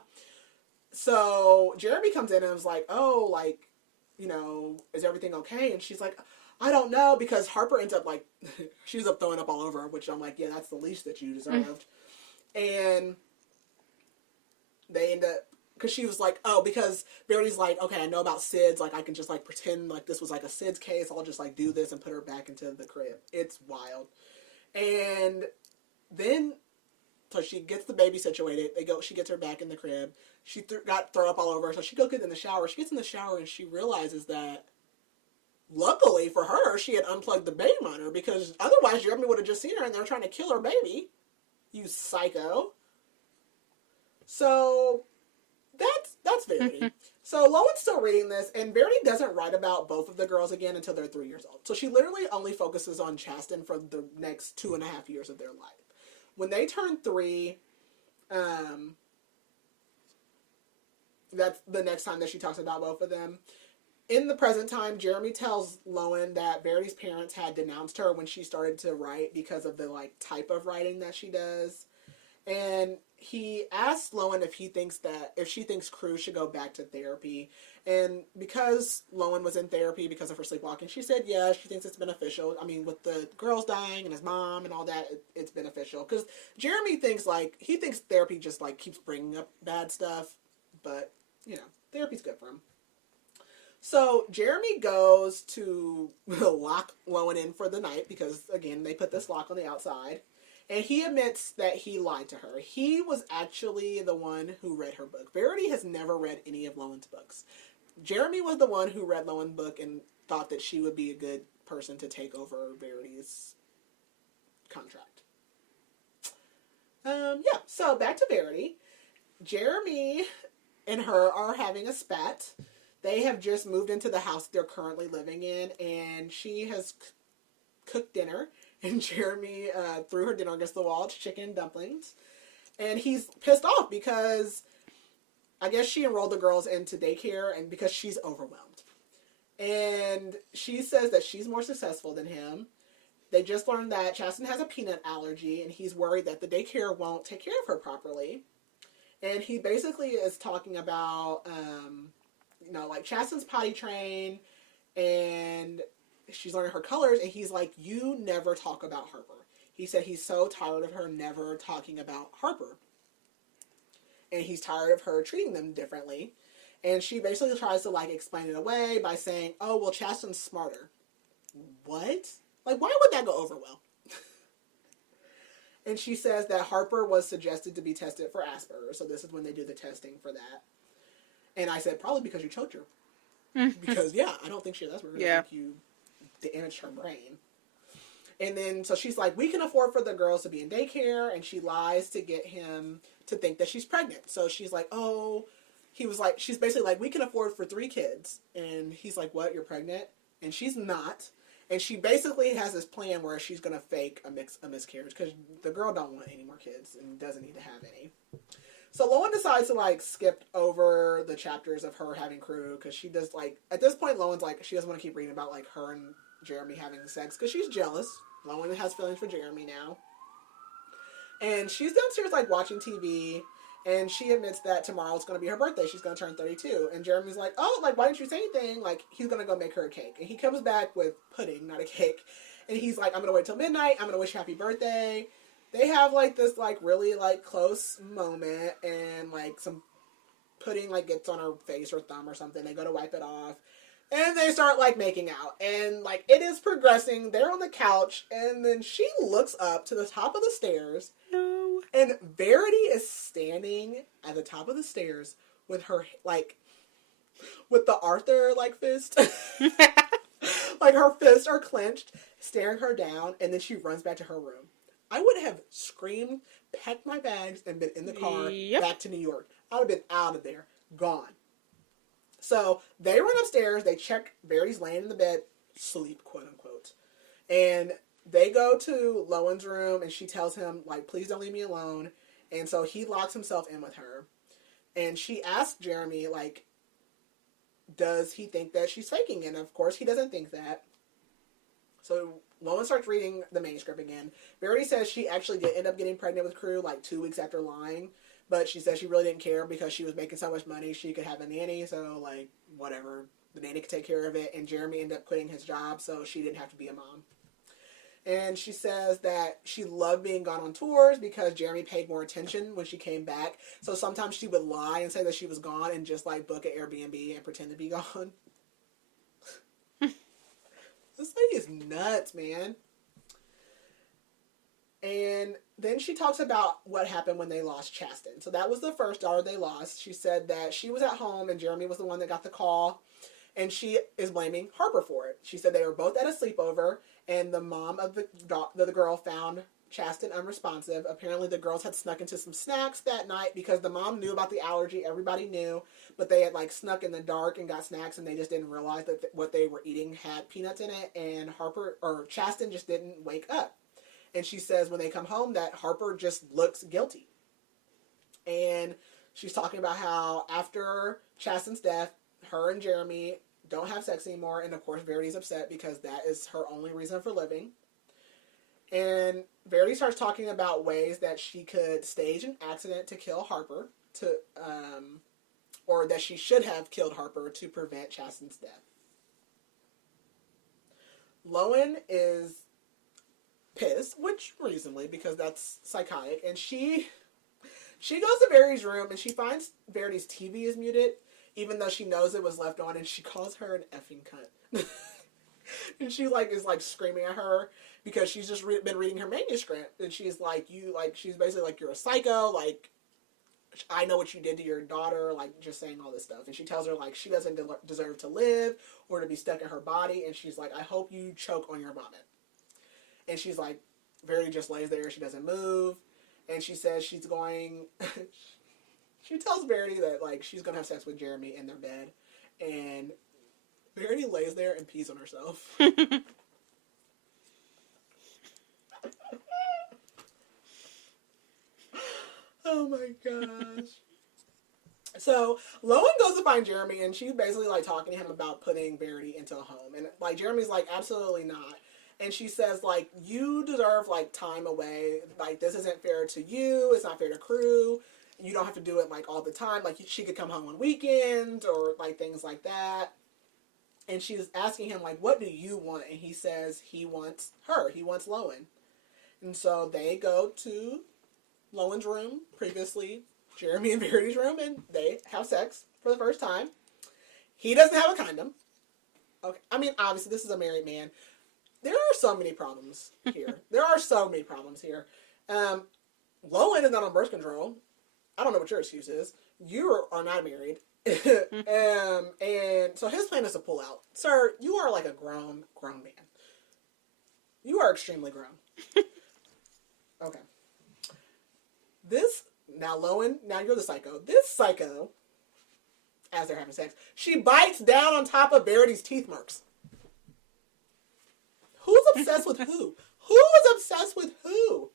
So Jeremy comes in and is like, oh, like, you know, is everything okay? And she's like, I don't know, because Harper ends up, like, she ends up throwing up all over her, which I'm like, yeah, that's the least that you deserved. And they end up, because she was like, oh, because Verity's like, okay, I know about SIDS, like, I can just, like, pretend like this was, like, a SIDS case, I'll just, like, do this and put her back into the crib. It's wild. And then, so she gets the baby situated, she gets her back in the crib, she got thrown up all over her, so she goes get in the shower, she gets in the shower and she realizes that, luckily for her, she had unplugged the baby monitor, because otherwise Jeremy would have just seen her and they were trying to kill her baby. You psycho. So, that's Verity. So, Lowen's still reading this, and Verity doesn't write about both of the girls again until they're 3 years old. So, she literally only focuses on Chasten for the next 2.5 years of their life. When they turn 3, that's the next time that she talks about both of them. In the present time, Jeremy tells Lowen that Verity's parents had denounced her when she started to write because of the, like, type of writing that she does. And he asks Lowen if she thinks Crew should go back to therapy. And because Lowen was in therapy because of her sleepwalking, she said, yeah, she thinks it's beneficial. I mean, with the girls dying and his mom and all that, it's beneficial. Because Jeremy thinks therapy just, like, keeps bringing up bad stuff. But, you know, therapy's good for him. So Jeremy goes to lock Lowen in for the night because, again, they put this lock on the outside. And he admits that he lied to her. He was actually the one who read her book. Verity has never read any of Lowen's books. Jeremy was the one who read Lowen's book and thought that she would be a good person to take over Verity's contract. Yeah, so back to Verity. Jeremy and her are having a spat. They have just moved into the house they're currently living in, and she has cooked dinner. And Jeremy threw her dinner against the wall. It's chicken and dumplings. And he's pissed off because I guess she enrolled the girls into daycare and because she's overwhelmed. And she says that she's more successful than him. They just learned that Chasten has a peanut allergy and he's worried that the daycare won't take care of her properly. And he basically is talking about, like Chasten's potty trained and she's learning her colors, and he's like, you never talk about Harper. He said he's so tired of her never talking about Harper. And he's tired of her treating them differently. And she basically tries to, like, explain it away by saying, oh, well, Chasten's smarter. What? Like, why would that go over well? And she says that Harper was suggested to be tested for Asperger's, so this is when they do the testing for that. And I said, probably because you choked her. Because, yeah, I don't think she has Asperger's. Yeah. I think you damaged her brain. And then, so she's like, we can afford for the girls to be in daycare, and she lies to get him to think that she's pregnant. So she's like, oh, she's basically like, we can afford for 3 kids. And he's like, what, you're pregnant? And she's not. And she basically has this plan where she's going to fake a miscarriage, because the girl don't want any more kids and doesn't need to have any. So Lowen decides to, like, skip over the chapters of her having Crew, because she does, like, at this point, Lowen's like, she doesn't want to keep reading about, like, her and Jeremy having sex, because she's jealous. Lowen has feelings for Jeremy now. And she's downstairs, like, watching TV, and she admits that tomorrow's going to be her birthday. She's going to turn 32. And Jeremy's like, oh, like, why didn't you say anything? Like, he's going to go make her a cake. And he comes back with pudding, not a cake. And he's like, I'm going to wait till midnight. I'm going to wish you happy birthday. They have, like, this, like, really, like, close moment, and, like, some pudding, like, gets on her face or thumb or something. They go to wipe it off, and they start, like, making out, and, like, it is progressing. They're on the couch, and then she looks up to the top of the stairs, And Verity is standing at the top of the stairs with her, like, with the Arthur, like, fist. Like, her fists are clenched, staring her down, and then she runs back to her room. I would have screamed, packed my bags, and been in the car back to New York. I would have been out of there. Gone. So, they run upstairs, they check Verity's laying in the bed, sleep, quote unquote. And they go to Lowen's room, and she tells him, like, please don't leave me alone. And so he locks himself in with her. And she asks Jeremy, like, does he think that she's faking? And of course, he doesn't think that. So Lowen starts reading the manuscript again. Verity says she actually did end up getting pregnant with Crew, like, 2 weeks after lying. But she says she really didn't care because she was making so much money, she could have a nanny. So, like, whatever. The nanny could take care of it. And Jeremy ended up quitting his job, so she didn't have to be a mom. And she says that she loved being gone on tours because Jeremy paid more attention when she came back. So sometimes she would lie and say that she was gone and just, like, book an Airbnb and pretend to be gone. This lady is nuts, man. And then she talks about what happened when they lost Chasten. So that was the first daughter they lost. She said that she was at home and Jeremy was the one that got the call. And she is blaming Harper for it. She said they were both at a sleepover, and the mom of the girl found Chasten unresponsive. Apparently the girls had snuck into some snacks that night because the mom knew about the allergy. Everybody knew, but they had, like, snuck in the dark and got snacks, and they just didn't realize that what they were eating had peanuts in it, and Chasten just didn't wake up. And she says when they come home that Harper just looks guilty. And she's talking about how after Chasten's death, her and Jeremy don't have sex anymore, and of course Verity's upset because that is her only reason for living. And Verity starts talking about ways that she could stage an accident to kill Harper, or that she should have killed Harper to prevent Chasten's death. Lowen is pissed, which reasonably, because that's psychotic, and she goes to Verity's room and she finds Verity's TV is muted, even though she knows it was left on, and she calls her an effing cunt. And she, like, is, like, screaming at her because she's just been reading her manuscript, and she's like, she's basically like, you're a psycho, like, I know what you did to your daughter, like, just saying all this stuff. And she tells her, like, she doesn't deserve to live or to be stuck in her body, and she's like, I hope you choke on your vomit. And she's like, Verity just lays there, she doesn't move, and she says she's going... She tells Verity that, like, she's going to have sex with Jeremy in their bed. And Verity lays there and pees on herself. Oh my gosh. So, Lowen goes to find Jeremy, and she's basically, like, talking to him about putting Verity into a home. And, like, Jeremy's like, absolutely not. And she says, like, you deserve, like, time away. Like, this isn't fair to you. It's not fair to Crew. You don't have to do it, like, all the time. Like, she could come home on weekends or, like, things like that. And she's asking him, like, what do you want? And he says he wants her. He wants Lowen. And so they go to Lowen's room, previously Jeremy and Verity's room, and they have sex for the first time. He doesn't have a condom. Okay. I mean, obviously, this is a married man. There are so many problems here. Lowen is not on birth control. I don't know what your excuse is. You are not married. And so his plan is to pull out. Sir, you are like a grown man. You are extremely grown. Okay. Lowen, now you're the psycho. This psycho, as they're having sex, she bites down on top of Verity's teeth marks. Who's obsessed with who? Who is obsessed with who?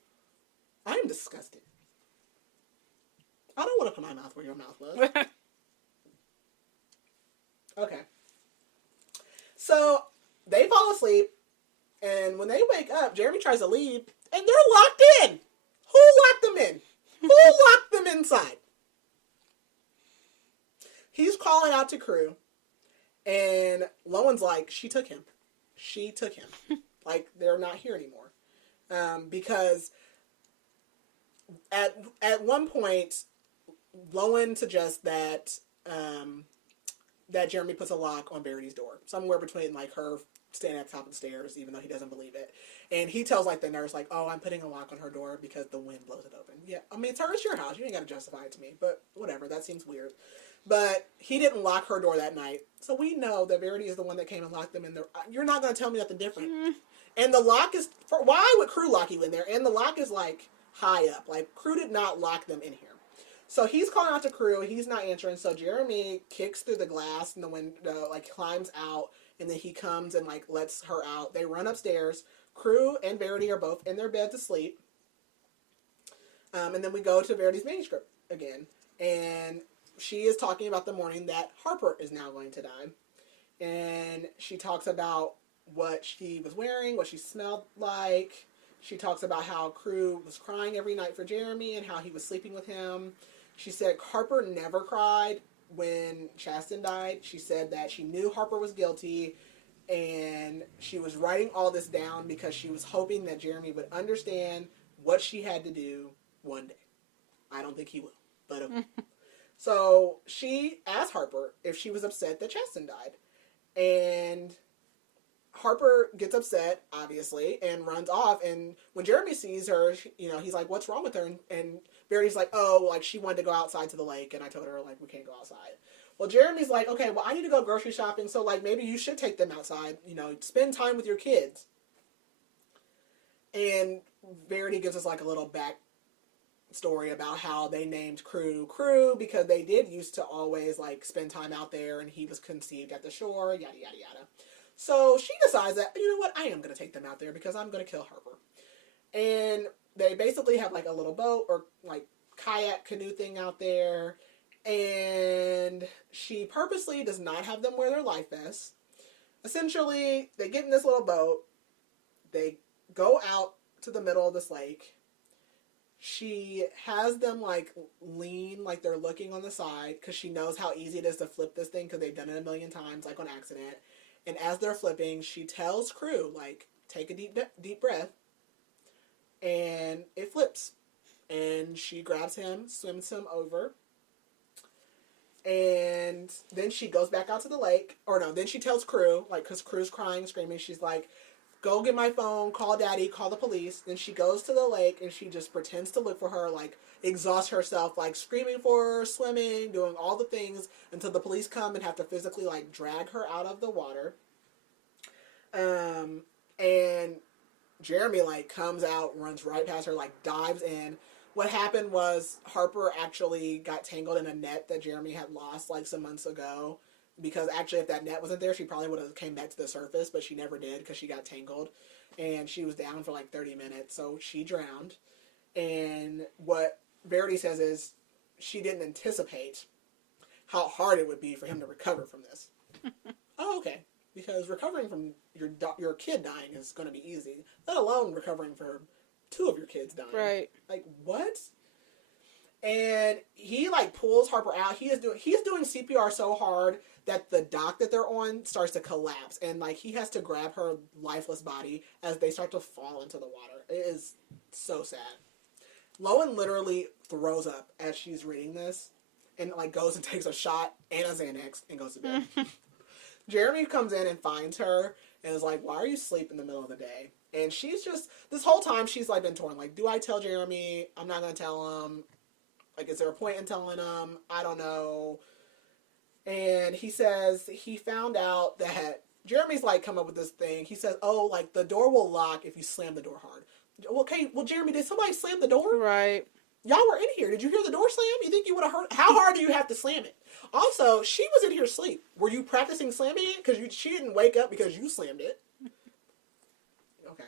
I'm disgusted. I don't want to put my mouth where your mouth was. Okay. So, they fall asleep, and when they wake up, Jeremy tries to leave, and they're locked in! Who locked them in? Who locked them inside? He's calling out to Crew, and Lowen's like, she took him. Like, they're not here anymore. Because at one point, Lowen suggests that that Jeremy puts a lock on Verity's door. Somewhere between, like, her standing at the top of the stairs, even though he doesn't believe it. And he tells, like, the nurse, like, oh, I'm putting a lock on her door because the wind blows it open. Yeah, I mean, it's your house. You ain't got to justify it to me. But whatever, that seems weird. But he didn't lock her door that night. So we know that Verity is the one that came and locked them in there. You're not going to tell me nothing different. And the lock is, why would Crew lock you in there? And the lock is, like, high up. Like, Crew did not lock them in here. So he's calling out to Crew. He's not answering. So Jeremy kicks through the glass in the window, like, climbs out. And then he comes and, like, lets her out. They run upstairs. Crew and Verity are both in their bed to sleep. And then we go to Verity's manuscript again. And she is talking about the morning that Harper is now going to die. And she talks about what she was wearing, what she smelled like. She talks about how Crew was crying every night for Jeremy and how he was sleeping with him. She said Harper never cried when Chaston died. She said that she knew Harper was guilty and she was writing all this down because she was hoping that Jeremy would understand what she had to do one day. I don't think he will, but okay. So she asked Harper if she was upset that Chaston died. And Harper gets upset, obviously, and runs off. And when Jeremy sees her, he's like, what's wrong with her? And Verity's like, oh, like, she wanted to go outside to the lake. And I told her, like, we can't go outside. Well, Jeremy's like, okay, well, I need to go grocery shopping. So, like, maybe you should take them outside. Spend time with your kids. And Verity gives us, like, a little back story about how they named Crew because they did used to always, like, spend time out there. And he was conceived at the shore, yada, yada, yada. So she decides that, you know what, I am going to take them out there because I'm going to kill Harper. And they basically have, like, a little boat or, like, kayak canoe thing out there. And she purposely does not have them wear their life vests. Essentially, they get in this little boat. They go out to the middle of this lake. She has them, like, lean like they're looking on the side because she knows how easy it is to flip this thing because they've done it a million times, like, on accident. And as they're flipping, she tells Crew, like, take a deep breath. And it flips. And she grabs him, swims him over. And then she goes back out to the lake. Or no, then she tells Crew, like, because Crew's crying, screaming. She's like, go get my phone, call Daddy, call the police. Then she goes to the lake and she just pretends to look for her, like, exhausts herself, like, screaming for her, swimming, doing all the things until the police come and have to physically, like, drag her out of the water. And Jeremy, like, comes out, runs right past her, like, dives in. What happened was Harper actually got tangled in a net that Jeremy had lost, like, some months ago. Because actually, if that net wasn't there, she probably would have came back to the surface, but she never did because she got tangled. And she was down for, like, 30 minutes, so she drowned. And what Verity says is she didn't anticipate how hard it would be for him to recover from this. Oh, okay. Because recovering from your kid dying is going to be easy. Let alone recovering from 2 of your kids dying. Right. Like, what? And he, like, pulls Harper out. He's doing CPR so hard that the dock that they're on starts to collapse. And, like, he has to grab her lifeless body as they start to fall into the water. It is so sad. Lowen literally throws up as she's reading this. And, like, goes and takes a shot and a Xanax and goes to bed. Jeremy comes in and finds her and is like, why are you asleep in the middle of the day? And she's just, this whole time she's, like, been torn. Like, do I tell Jeremy? I'm not going to tell him. Like, is there a point in telling him? I don't know. And he says he found out that Jeremy's, like, come up with this thing. He says, oh, like, the door will lock if you slam the door hard. Okay, well, Jeremy, did somebody slam the door? Right. Y'all were in here. Did you hear the door slam? You think you would have heard? How hard do you have to slam it? Also, she was in here asleep. Were you practicing slamming it? Because she didn't wake up because you slammed it. Okay.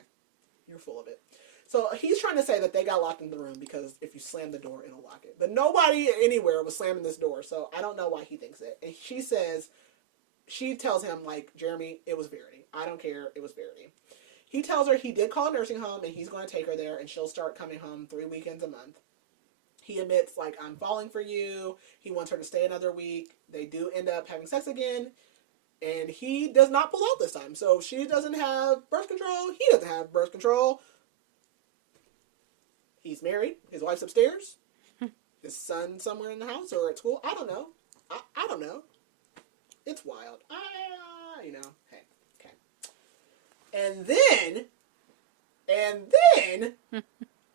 You're full of it. So he's trying to say that they got locked in the room because if you slam the door, it'll lock it. But nobody anywhere was slamming this door, so I don't know why he thinks it. And she tells him, like, Jeremy, it was Verity. I don't care. It was Verity. He tells her he did call a nursing home and he's going to take her there and she'll start coming home 3 weekends a month. He admits, like, I'm falling for you. He wants her to stay another week. They do end up having sex again. And he does not pull out this time. So she doesn't have birth control. He doesn't have birth control. He's married. His wife's upstairs. His son somewhere in the house or at school. I don't know. I don't know. It's wild. Hey, okay. And then,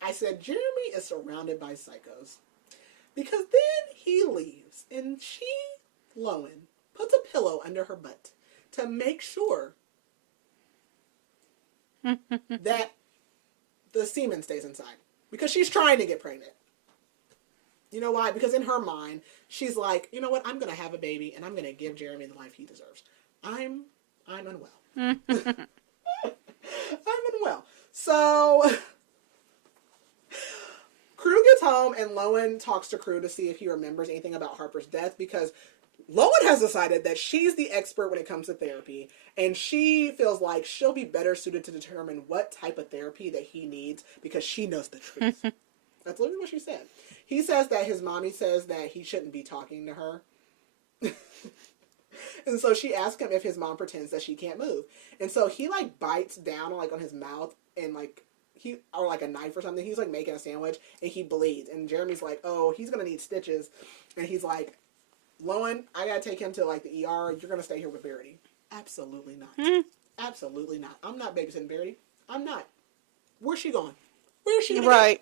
I said, Jeremy is surrounded by psychos. Because then he leaves, and Lowen, puts a pillow under her butt to make sure that the semen stays inside. Because she's trying to get pregnant. You know why? Because in her mind, she's like, you know what? I'm going to have a baby, and I'm going to give Jeremy the life he deserves. I'm unwell. I'm unwell. So, Crew gets home, and Lowen talks to Crew to see if he remembers anything about Harper's death, because Lowen has decided that she's the expert when it comes to therapy, and she feels like she'll be better suited to determine what type of therapy that he needs, because she knows the truth. That's literally what she said. He says that his mommy says that he shouldn't be talking to her. And so she asks him if his mom pretends that she can't move. And so he, like, bites down, like, on his mouth, and, like, or like a knife or something. He's, like, making a sandwich, and he bleeds. And Jeremy's like, oh, he's going to need stitches. And he's like, Lowen, I got to take him to, like, the ER. You're going to stay here with Verity. Absolutely not. Absolutely not. I'm not babysitting Verity. I'm not. Where's she going? Where's she going? Right.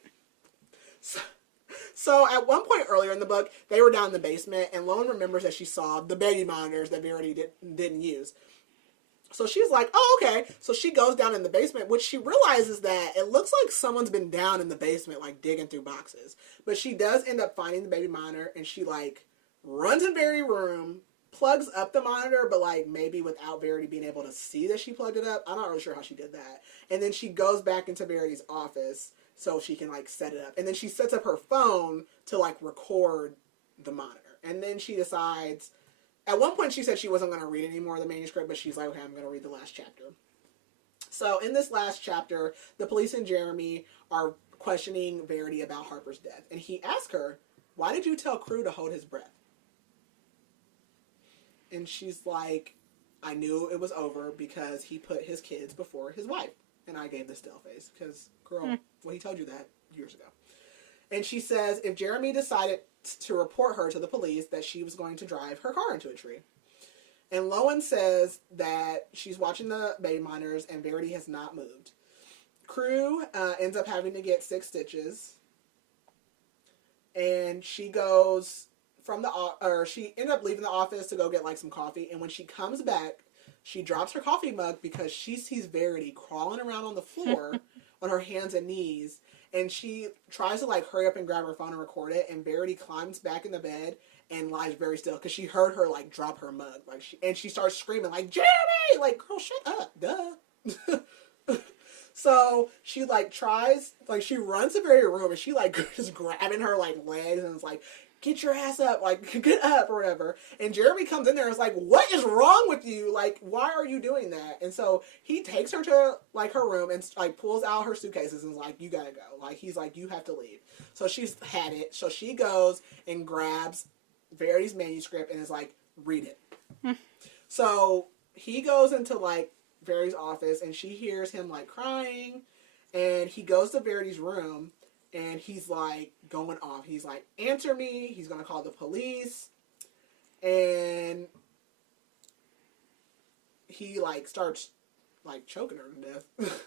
So at one point earlier in the book, they were down in the basement, and Lowen remembers that she saw the baby monitors that Verity didn't use. So she's like, oh, okay. So she goes down in the basement, which she realizes that it looks like someone's been down in the basement, like, digging through boxes. But she does end up finding the baby monitor, and she, like, runs in Verity's room, plugs up the monitor, but, like, maybe without Verity being able to see that she plugged it up. I'm not really sure how she did that. And then she goes back into Verity's office so she can, like, set it up. And then she sets up her phone to, like, record the monitor. And then she decides, at one point she said she wasn't going to read any more of the manuscript, but she's like, okay, I'm going to read the last chapter. So in this last chapter, the police and Jeremy are questioning Verity about Harper's death. And he asks her, why did you tell Crew to hold his breath? And she's like, I knew it was over because he put his kids before his wife. And I gave the still face because, girl, well, he told you that years ago. And she says if Jeremy decided to report her to the police, that she was going to drive her car into a tree. And Lowen says that she's watching the baby monitors and Verity has not moved. Crew ends up having to get 6 stitches. And she goes she ended up leaving the office to go get, like, some coffee. And when she comes back, she drops her coffee mug because she sees Verity crawling around on the floor on her hands and knees. And she tries to, like, hurry up and grab her phone and record it. And Verity climbs back in the bed and lies very still because she heard her, like, drop her mug. And she starts screaming, like, Jeremy! Like, girl, shut up. Duh. So she, like, she runs to Verity's room and she, like, is grabbing her, like, legs and is like, get your ass up, like, get up, or whatever. And Jeremy comes in there and is like, what is wrong with you? Like, why are you doing that? And so he takes her to, like, her room and, like, pulls out her suitcases and is like, you gotta go. Like, he's like, you have to leave. So she's had it. So she goes and grabs Verity's manuscript and is like, read it. So he goes into, like, Verity's office and she hears him, like, crying. And he goes to Verity's room. And he's, like, going off. He's like, answer me. He's going to call the police. And he, like, starts, like, choking her to death.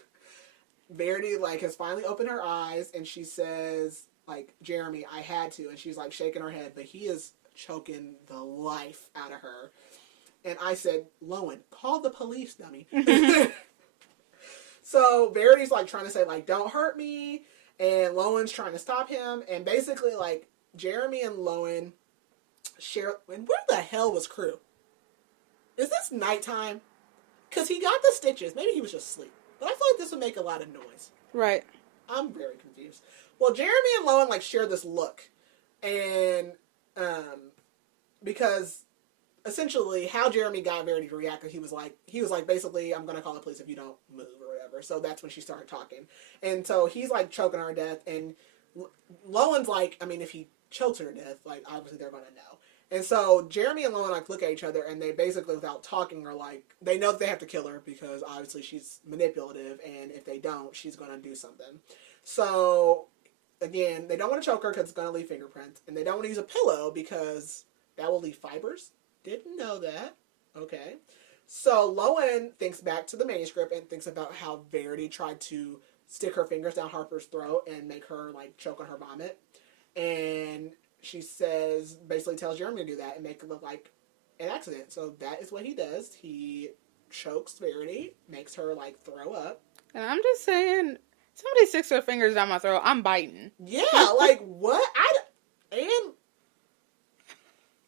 Verity, like, has finally opened her eyes. And she says, like, Jeremy, I had to. And she's, like, shaking her head. But he is choking the life out of her. And I said, Lowen, call the police, dummy. So Verity's, like, trying to say, like, don't hurt me. And Lowen's trying to stop him. And basically, like, Jeremy and Lowen share... And where the hell was Crew? Is this nighttime? Because he got the stitches. Maybe he was just asleep. But I feel like this would make a lot of noise. Right. I'm very confused. Well, Jeremy and Lowen, like, share this look. And, because... essentially, how Jeremy got Verity to react, he was like, basically, I'm going to call the police if you don't move or whatever. So that's when she started talking. And so he's, like, choking her to death. And Lowen's like, I mean, if he chokes her to death, like, obviously they're going to know. And so Jeremy and Lowen, like, look at each other and they basically, without talking, are like, they know that they have to kill her because obviously she's manipulative. And if they don't, she's going to do something. So, again, they don't want to choke her because it's going to leave fingerprints. And they don't want to use a pillow because that will leave fibers. Didn't know that. Okay. So Lowen thinks back to the manuscript and thinks about how Verity tried to stick her fingers down Harper's throat and make her like choke on her vomit. And she says, basically tells Jeremy to do that and make it look like an accident. So that is what he does. He chokes Verity, makes her like throw up. And I'm just saying, somebody sticks their fingers down my throat, I'm biting. Yeah, like what? And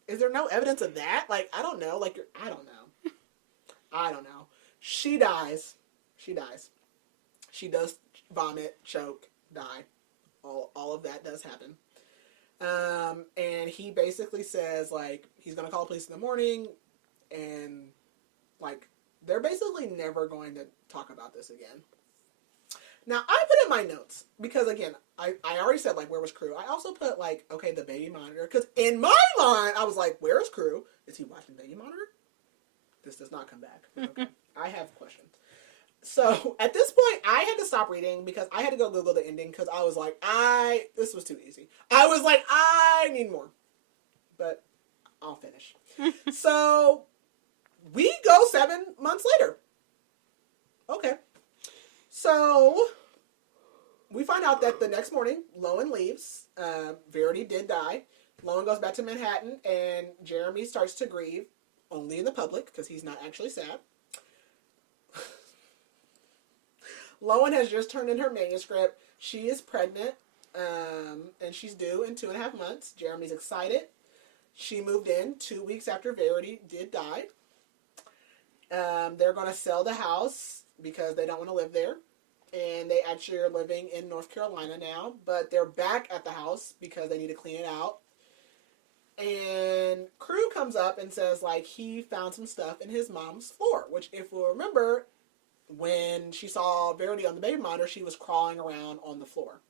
is there no evidence of that? Like, I don't know. Like, I don't know. I don't know. She dies. She dies. She does vomit, choke, die. All of that does happen. And he basically says, like, he's going to call the police in the morning, and, like, they're basically never going to talk about this again. Now, I put in my notes, because, again, I already said, like, where was Crew? I also put, like, okay, the baby monitor, because in my mind, I was like, where is Crew? Is he watching baby monitor? This does not come back. Okay. I have questions. So, at this point, I had to stop reading because I had to go Google the ending because I was like, this was too easy. I was like, I need more. But I'll finish. So, we go 7 months later. Okay. So, we find out that the next morning, Lowen leaves. Verity did die. Lowen goes back to Manhattan, and Jeremy starts to grieve, only in the public, because he's not actually sad. Lowen has just turned in her manuscript. She is pregnant, and she's due in 2.5 months. Jeremy's excited. She moved in 2 weeks after Verity did die. They're going to sell the house because they don't want to live there. And they actually are living in North Carolina now. But they're back at the house because they need to clean it out. And Crew comes up and says, like, he found some stuff in his mom's floor. Which, if we'll remember, when she saw Verity on the baby monitor, she was crawling around on the floor.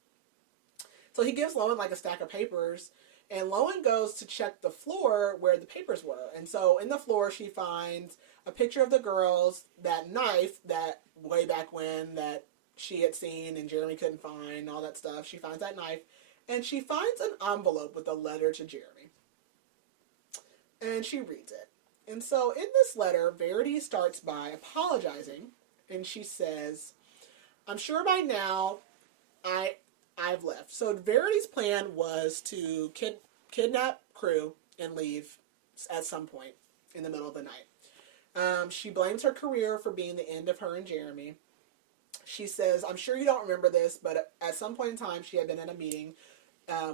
So he gives Lowen, like, a stack of papers. And Lowen goes to check the floor where the papers were. And so in the floor, she finds a picture of the girls, that knife that way back when that she had seen and Jeremy couldn't find, all that stuff. She finds that knife. And she finds an envelope with a letter to Jeremy. And she reads it. And so in this letter, Verity starts by apologizing. And she says, I'm sure by now I've left. So Verity's plan was to kidnap Crew and leave at some point in the middle of the night. She blames her career for being the end of her and Jeremy. She says, I'm sure you don't remember this, but at some point in time, she had been at a meeting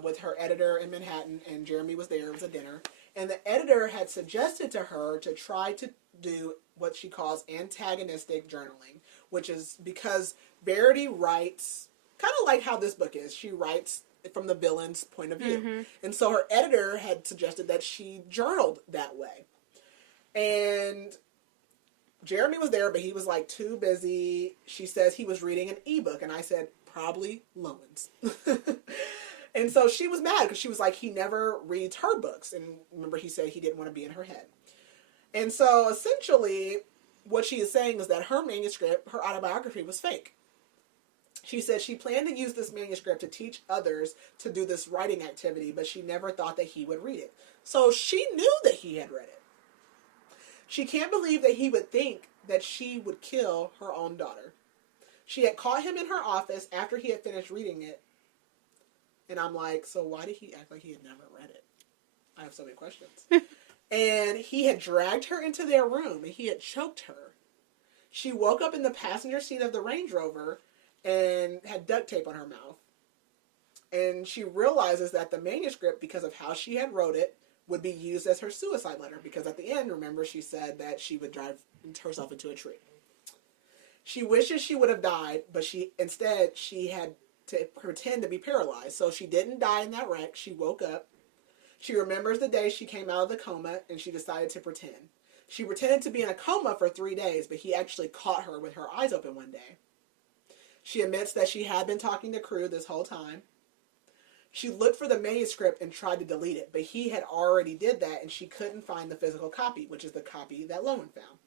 with her editor in Manhattan, and Jeremy was there. It was a dinner. And the editor had suggested to her to try to do what she calls antagonistic journaling, which is because Verity writes, kind of like how this book is. She writes from the villain's point of view. Mm-hmm. And so her editor had suggested that she journaled that way. And Jeremy was there, but he was like too busy. She says he was reading an ebook, and I said, probably Lowen's. And so she was mad because she was like, he never reads her books. And remember, he said he didn't want to be in her head. And so essentially, what she is saying is that her manuscript, her autobiography, was fake. She said she planned to use this manuscript to teach others to do this writing activity, but she never thought that he would read it. So she knew that he had read it. She can't believe that he would think that she would kill her own daughter. She had caught him in her office after he had finished reading it. And I'm like, so why did he act like he had never read it? I have so many questions. And he had dragged her into their room and he had choked her. She woke up in the passenger seat of the Range Rover and had duct tape on her mouth. And she realizes that the manuscript, because of how she had wrote it, would be used as her suicide letter. Because at the end, remember, she said that she would drive herself into a tree. She wishes she would have died, but instead she had to pretend to be paralyzed. So she didn't die in that wreck. She woke up. She remembers the day she came out of the coma, and she decided to pretend. She pretended to be in a coma for 3 days, but he actually caught her with her eyes open one day. She admits that she had been talking to Crew this whole time. She looked for the manuscript and tried to delete it, but he had already did that, and she couldn't find the physical copy, which is the copy that Lowen found.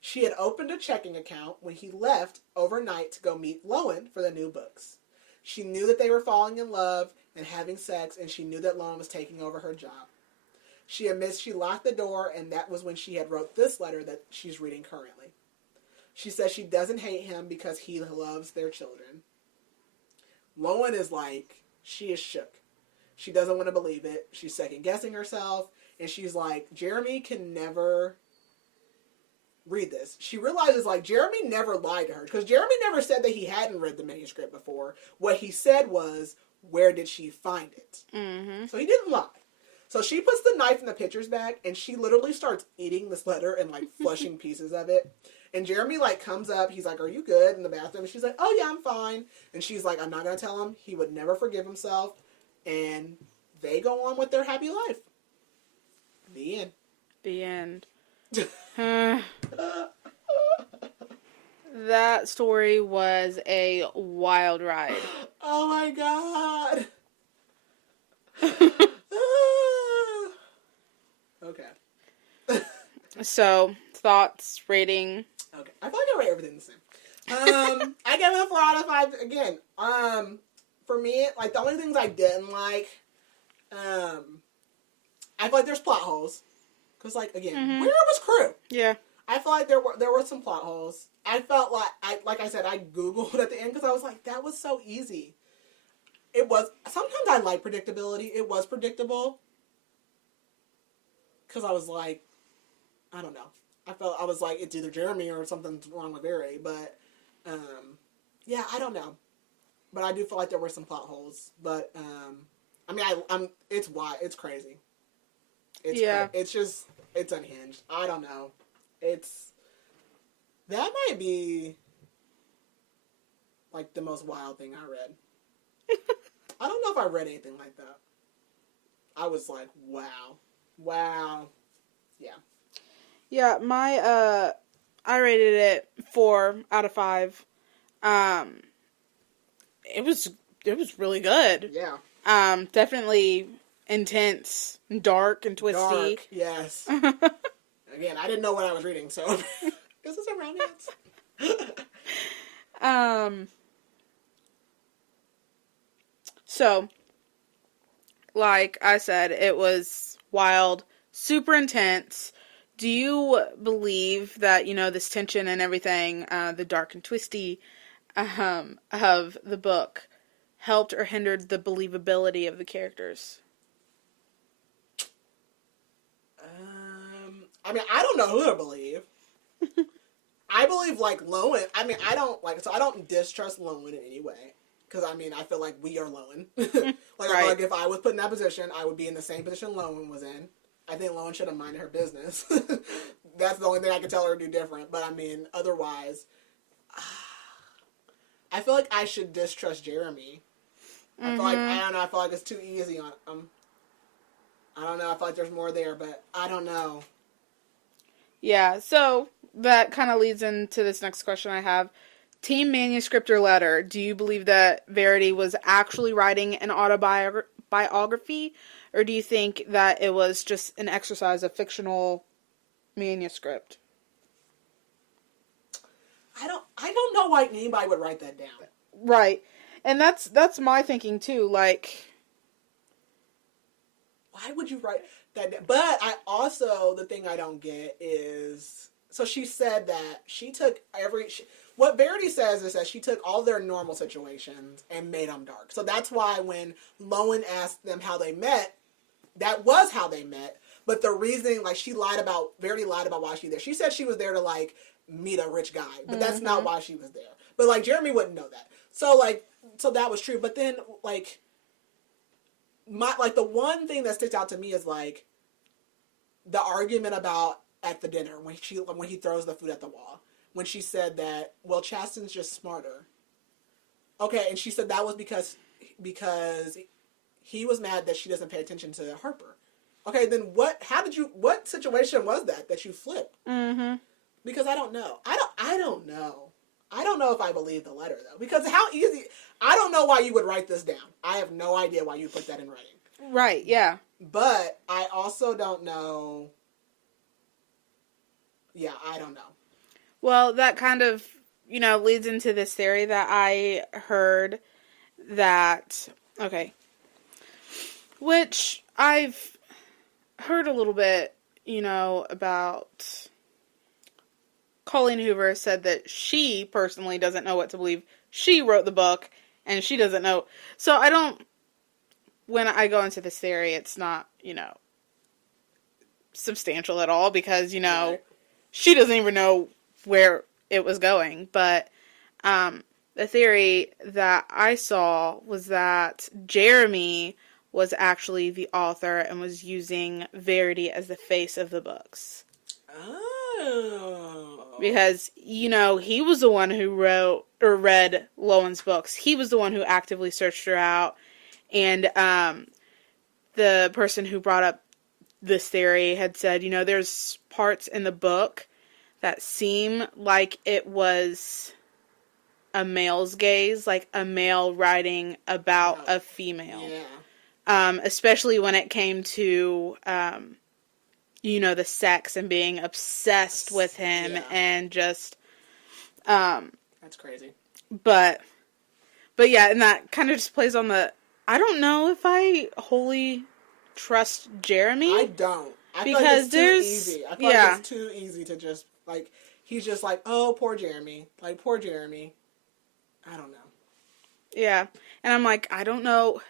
She had opened a checking account when he left overnight to go meet Lowen for the new books. She knew that they were falling in love and having sex, and she knew that Lowen was taking over her job. She admits she locked the door, and that was when she had wrote this letter that she's reading currently. She says she doesn't hate him because he loves their children. Lowen is like, she is shook. She doesn't want to believe it. She's second-guessing herself, and she's like, Jeremy can never read this. She realizes, like, Jeremy never lied to her, because Jeremy never said that he hadn't read the manuscript before. What he said was, where did she find it? Mm-hmm. So he didn't lie. So she puts the knife in the pitcher's bag, and she literally starts eating this letter and, like, flushing pieces of it. And Jeremy, like, comes up. He's like, are you good? In the bathroom. And she's like, oh, yeah, I'm fine. And she's like, I'm not going to tell him. He would never forgive himself. And they go on with their happy life. The end. The end. That story was a wild ride. Oh, my God. Okay. So, thoughts, rating. Okay. I feel like I rate everything the same. I give it a 4 out of 5 again. For me, like, the only things I didn't like, I feel like there's plot holes. Because, like, again, where was Crew? Yeah. I feel like there were some plot holes. I felt like I said, I Googled at the end because I was like, that was so easy. It was, sometimes I like predictability. It was predictable. Because I was like, I don't know. I was like, it's either Jeremy or something's wrong with Verity. But, yeah, I don't know. But I do feel like there were some plot holes. But, I mean, it's why, it's crazy. It's just, it's unhinged. I don't know. That might be, like, the most wild thing I read. I don't know if I read anything like that. I was like, wow. Yeah. Yeah, I rated it 4 out of 5. It was really good. Yeah. Definitely intense, dark, and twisty. Dark, yes. Again, I didn't know what I was reading, so is this a romance? So, like I said, it was wild, super intense. Do you believe that, this tension and everything, the dark and twisty of the book helped or hindered the believability of the characters? I mean, I don't know who to believe. I believe, like, Lowen. I mean, I don't distrust Lowen in any way. Because, I mean, I feel like we are Lowen. Like, right. I feel like if I was put in that position, I would be in the same position Lowen was in. I think Lowen should have minded her business. That's the only thing I could tell her to do different. But, I mean, otherwise, I feel like I should distrust Jeremy. I feel like, I don't know, I feel like it's too easy on him. I don't know, I feel like there's more there, but I don't know. Yeah, so that kind of leads into this next question I have. Team manuscript or letter, do you believe that Verity was actually writing an autobiography, or do you think that it was just an exercise of fictional manuscript? I don't know why anybody would write that down. Right. And that's my thinking too, like, why would you write that down? But I also, the thing I don't get is, so she said that she took what Verity says is that she took all their normal situations and made them dark. So that's why when Lowen asked them how they met, that was how they met. But the reasoning, like, Verity lied about why she was there. She said she was there to, like, meet a rich guy. But that's not why she was there. But, like, Jeremy wouldn't know that. So that was true. But then, like, the one thing that sticks out to me is, like, the argument about at the dinner when he throws the food at the wall. When she said that, well, Chasten's just smarter. Okay, and she said that was because he was mad that she doesn't pay attention to Harper. Okay, then what situation was that you flipped? Mm-hmm. Because I don't know. I don't know. I don't know if I believe the letter, though. Because how easy... I don't know why you would write this down. I have no idea why you put that in writing. Right, yeah. But I also don't know... Yeah, I don't know. Well, that kind of, leads into this theory that I heard that... Okay. Which I've heard a little bit, about Colleen Hoover said that she personally doesn't know what to believe. She wrote the book, and she doesn't know. So when I go into this theory, it's not, substantial at all, because, Right. she doesn't even know where it was going. But the theory that I saw was that Jeremy was actually the author and was using Verity as the face of the books. Oh. Because, he was the one who wrote or read Lowen's books. He was the one who actively searched her out. And the person who brought up this theory had said, there's parts in the book that seem like it was a male's gaze, like a male writing about a female. Yeah. Especially when it came to, the sex and being obsessed with him and just, that's crazy. But yeah, and that kind of just plays on I don't know if I wholly trust Jeremy. I don't. I feel because like it's too easy. I feel like it's too easy to just, like, he's just like, oh, poor Jeremy. Like, poor Jeremy. I don't know. Yeah. And I'm like, I don't know.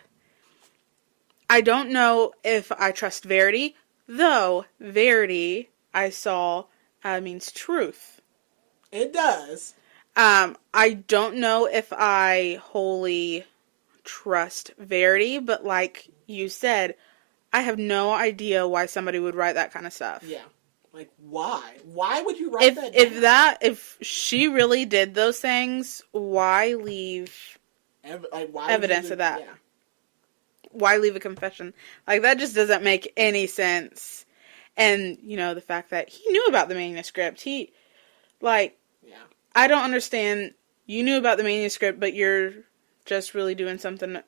I don't know if I trust Verity, though Verity, I saw, means truth. It does. I don't know if I wholly trust Verity, but like you said, I have no idea why somebody would write that kind of stuff. Yeah. Like, why? Why would you write that down? If she really did those things, why leave evidence of that? Yeah. Why leave a confession? Like, that just doesn't make any sense. And, the fact that he knew about the manuscript. Yeah. I don't understand. You knew about the manuscript, but you're just really doing something.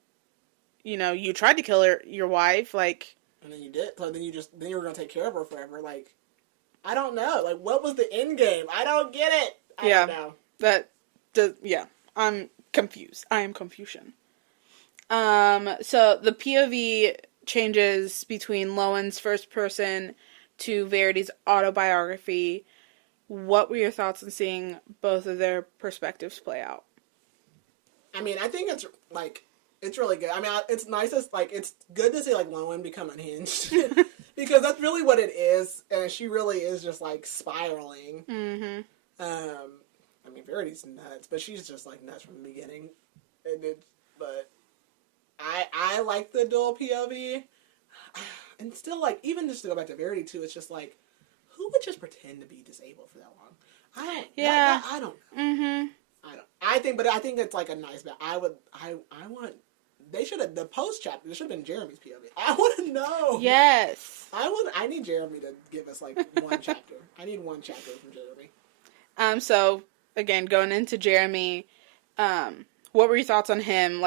You tried to kill your wife, like. And then you did. So then you were gonna take care of her forever. Like, I don't know. Like, what was the end game? I don't get it. I don't know. I'm confused. I am confusion. So the POV changes between Lowen's first person to Verity's autobiography. What were your thoughts on seeing both of their perspectives play out? I mean, I think it's really good. I mean, it's nice it's good to see Lowen become unhinged because that's really what it is, and she really is just spiraling. Mm-hmm. I mean, Verity's nuts, but she's just nuts from the beginning, but I like the dual POV, and still even just to go back to Verity too, it's just who would just pretend to be disabled for that long? I don't. Yeah. I don't. Mm-hmm. I don't. I think it's a nice. I want. They should have the post chapter. There should have been Jeremy's POV. I want to know. Yes. I need Jeremy to give us one chapter. I need one chapter from Jeremy. So again, going into Jeremy, what were your thoughts on him?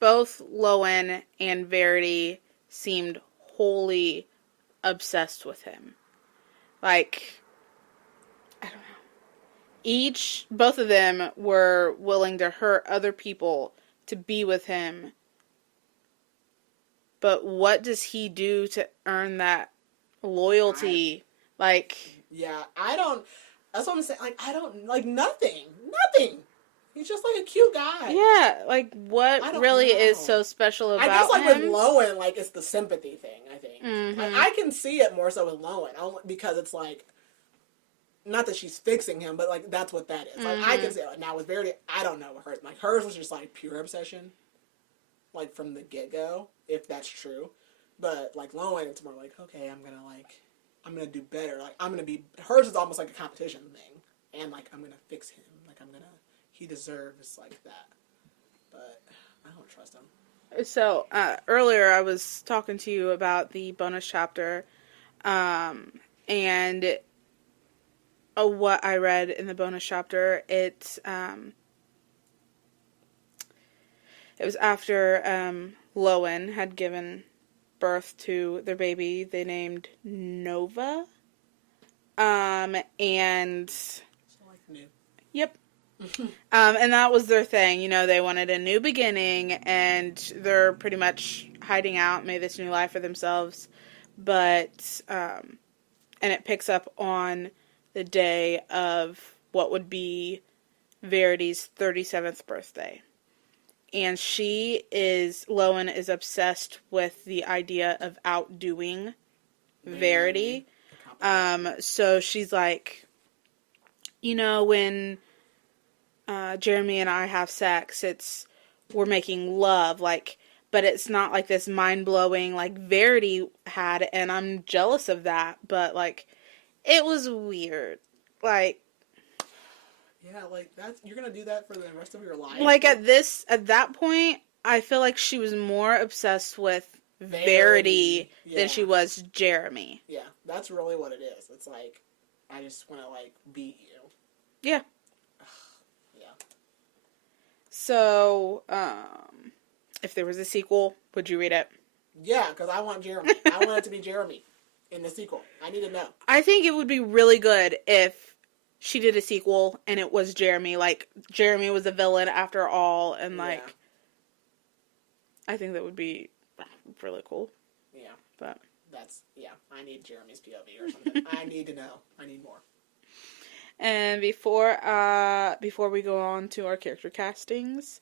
Both Lowen and Verity seemed wholly obsessed with him. I don't know. Both of them were willing to hurt other people to be with him. But what does he do to earn that loyalty? Yeah, I don't. That's what I'm saying. I don't nothing. Nothing. He's just a cute guy. Yeah, what really is so special about him? I guess with Lowen, it's the sympathy thing, I think. Mm-hmm. I can see it more so with Lowen, because it's not that she's fixing him, but that's what that is. Mm-hmm. I can see it. Now with Verity, I don't know what hers. Hers was just pure obsession, from the get-go, if that's true. But Lowen, it's more okay, I'm gonna do better. I'm gonna be. Hers is almost a competition thing, and I'm gonna fix him. He deserves that. But I don't trust him. So, earlier I was talking to you about the bonus chapter, and what I read in the bonus chapter. It was after Lowen had given birth to their baby. They named Nova. And New. Yep. And that was their thing. They wanted a new beginning, and they're pretty much hiding out, made this new life for themselves. But, and it picks up on the day of what would be Verity's 37th birthday. And Lowen is obsessed with the idea of outdoing Verity. So she's like, when Jeremy and I have sex, we're making love, like, but it's not like this mind-blowing, like, Verity had, and I'm jealous of that, but, like, it was weird. Like, yeah, like, you're gonna do that for the rest of your life? Like, at that point, I feel like she was more obsessed with Verity than she was Jeremy. Yeah, that's really what it is. It's like, I just want to, like, beat you. Yeah. Yeah. So, if there was a sequel, would you read it? Yeah, because I want Jeremy. I want it to be Jeremy in the sequel. I need to know. I think it would be really good if she did a sequel and it was Jeremy. Like, Jeremy was a villain after all, and, like, I think that would be really cool. Yeah. But I need Jeremy's POV or something. I need to know. I need more. And before we go on to our character castings,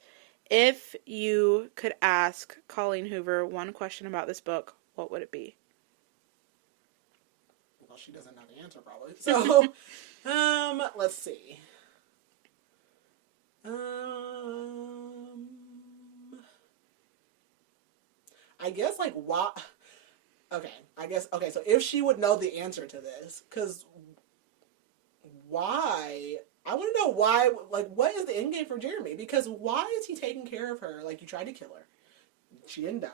if you could ask Colleen Hoover one question about this book, what would it be? Well, she doesn't know the answer probably. So, let's see. I guess, like, why... Okay, so if she would know the answer to this, because why... I want to know why, like, what is the end game for Jeremy? Because why is he taking care of her? Like, you tried to kill her. She didn't die.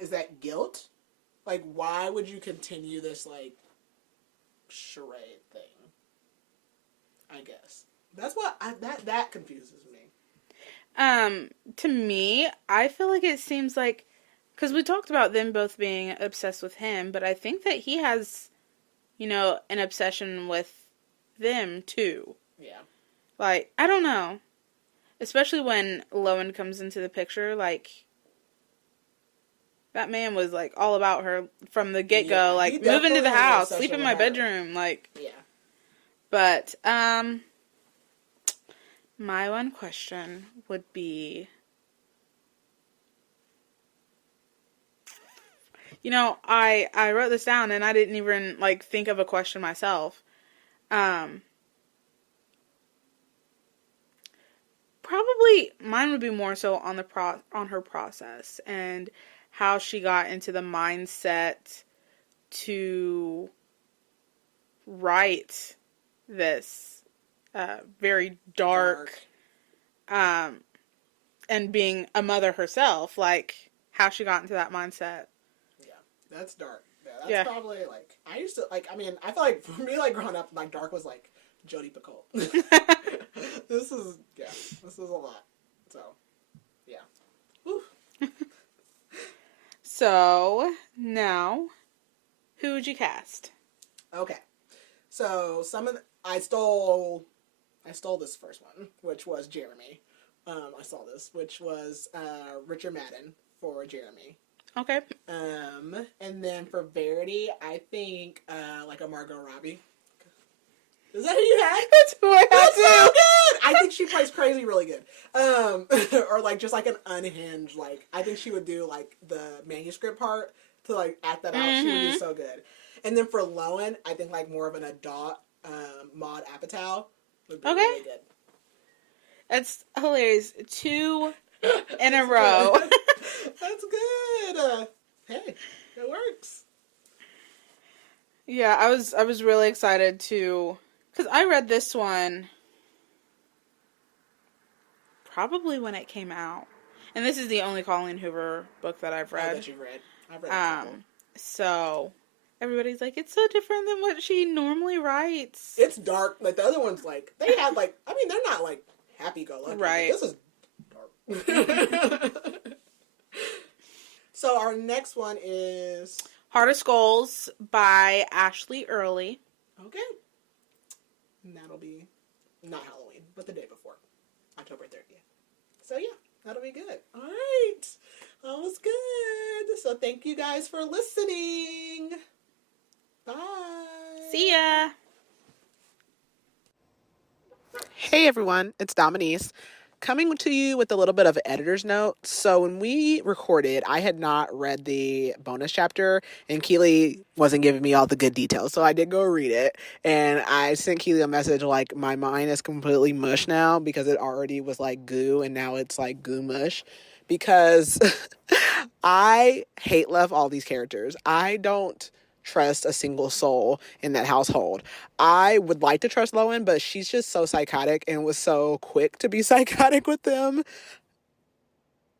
Is that guilt? Like, why would you continue this, like, charade thing? I guess. That's what, that confuses me. To me, I feel like it seems like, because we talked about them both being obsessed with him, but I think that he has, an obsession with them, too. Yeah. Like, I don't know. Especially when Lowen comes into the picture, like, that man was, like, all about her from the get-go. Like, move into the house, sleep in my bedroom, like. Yeah. But, my one question would be, I wrote this down and I didn't even, like, think of a question myself. Probably mine would be more so on on her process and how she got into the mindset to write this very dark. And being a mother herself, like, how she got into that mindset. Yeah, that's dark. Yeah, that's probably, like, I used to, like, I mean, I feel like, for me, like, growing up, like, dark was, like, Jodie Picoult. This is a lot. So, yeah. Whew. So, now, who would you cast? Okay. So, I stole this first one, which was Jeremy. I saw this, which was Richard Madden for Jeremy. Okay. And then for Verity, I think like a Margot Robbie. Is that who you had? That's who I had. That's so good. I think she plays crazy really good. Or like just like an unhinged, like I think she would do like the manuscript part to like act that out. She would do so good. And then for Lowen, I think like more of an adult Maud Apatow would be really good. That's hilarious. 2 in a row. That's good. Hey, it works. Yeah, I was really excited to, because I read this one probably when it came out, and this is the only Colleen Hoover book that I've read. That you've read. I've read a couple. So everybody's like, it's so different than what she normally writes. It's dark. Like the other ones, like they had like, I mean, they're not like happy-go-lucky. Right. This is dark. So our next one is Heart of Skulls by Ashley Early. Okay. And that'll be not Halloween, but the day before. October 30th. So yeah, that'll be good. Alright. That was good. So thank you guys for listening. Bye. See ya. Hey everyone, it's Dominique coming to you with a little bit of an editor's note. So when we recorded, I had not read the bonus chapter and Keely wasn't giving me all the good details. So I did go read it and I sent Keely a message like my mind is completely mush now because it already was like goo and now it's like goo mush because I hate love all these characters. I don't trust a single soul in that household. I would like to trust Lowen, but she's just so psychotic and was so quick to be psychotic with them.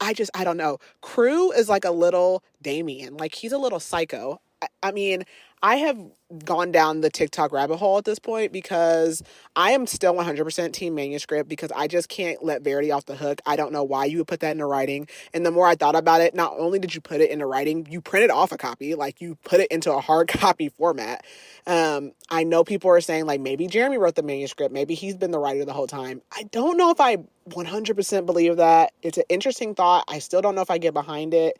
I don't know. Crew is like a little Damien. Like, he's a little psycho. I mean, I have gone down the TikTok rabbit hole at this point because I am still 100% team manuscript because I just can't let Verity off the hook. I don't know why you would put that into writing. And the more I thought about it, not only did you put it into writing, you printed off a copy, like you put it into a hard copy format. I know people are saying like maybe Jeremy wrote the manuscript. Maybe he's been the writer the whole time. I don't know if I 100% believe that. It's an interesting thought. I still don't know if I get behind it.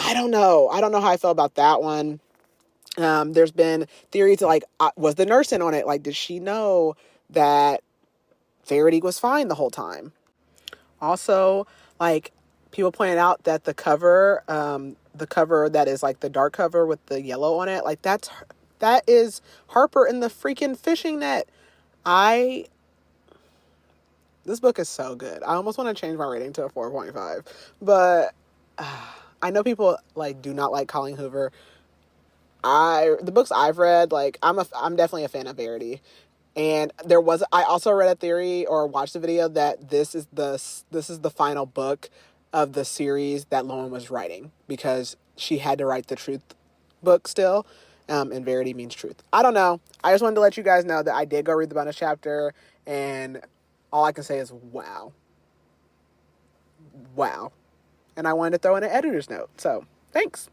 I don't know. I don't know how I feel about that one. There's been theories like, was the nurse in on it? Like, did she know that Verity was fine the whole time? Also, like, people pointed out that the cover that is like the dark cover with the yellow on it, like that is Harper in the freaking fishing net. This book is so good. I almost want to change my rating to a 4.5, but I know people like do not like Colleen Hoover. The books I've read, like I'm definitely a fan of Verity. And I also read a theory or watched a video that this is the final book of the series that Lowen was writing because she had to write the truth book still. And Verity means truth. I don't know. I just wanted to let you guys know that I did go read the bonus chapter and all I can say is wow. Wow. And I wanted to throw in an editor's note. So, thanks.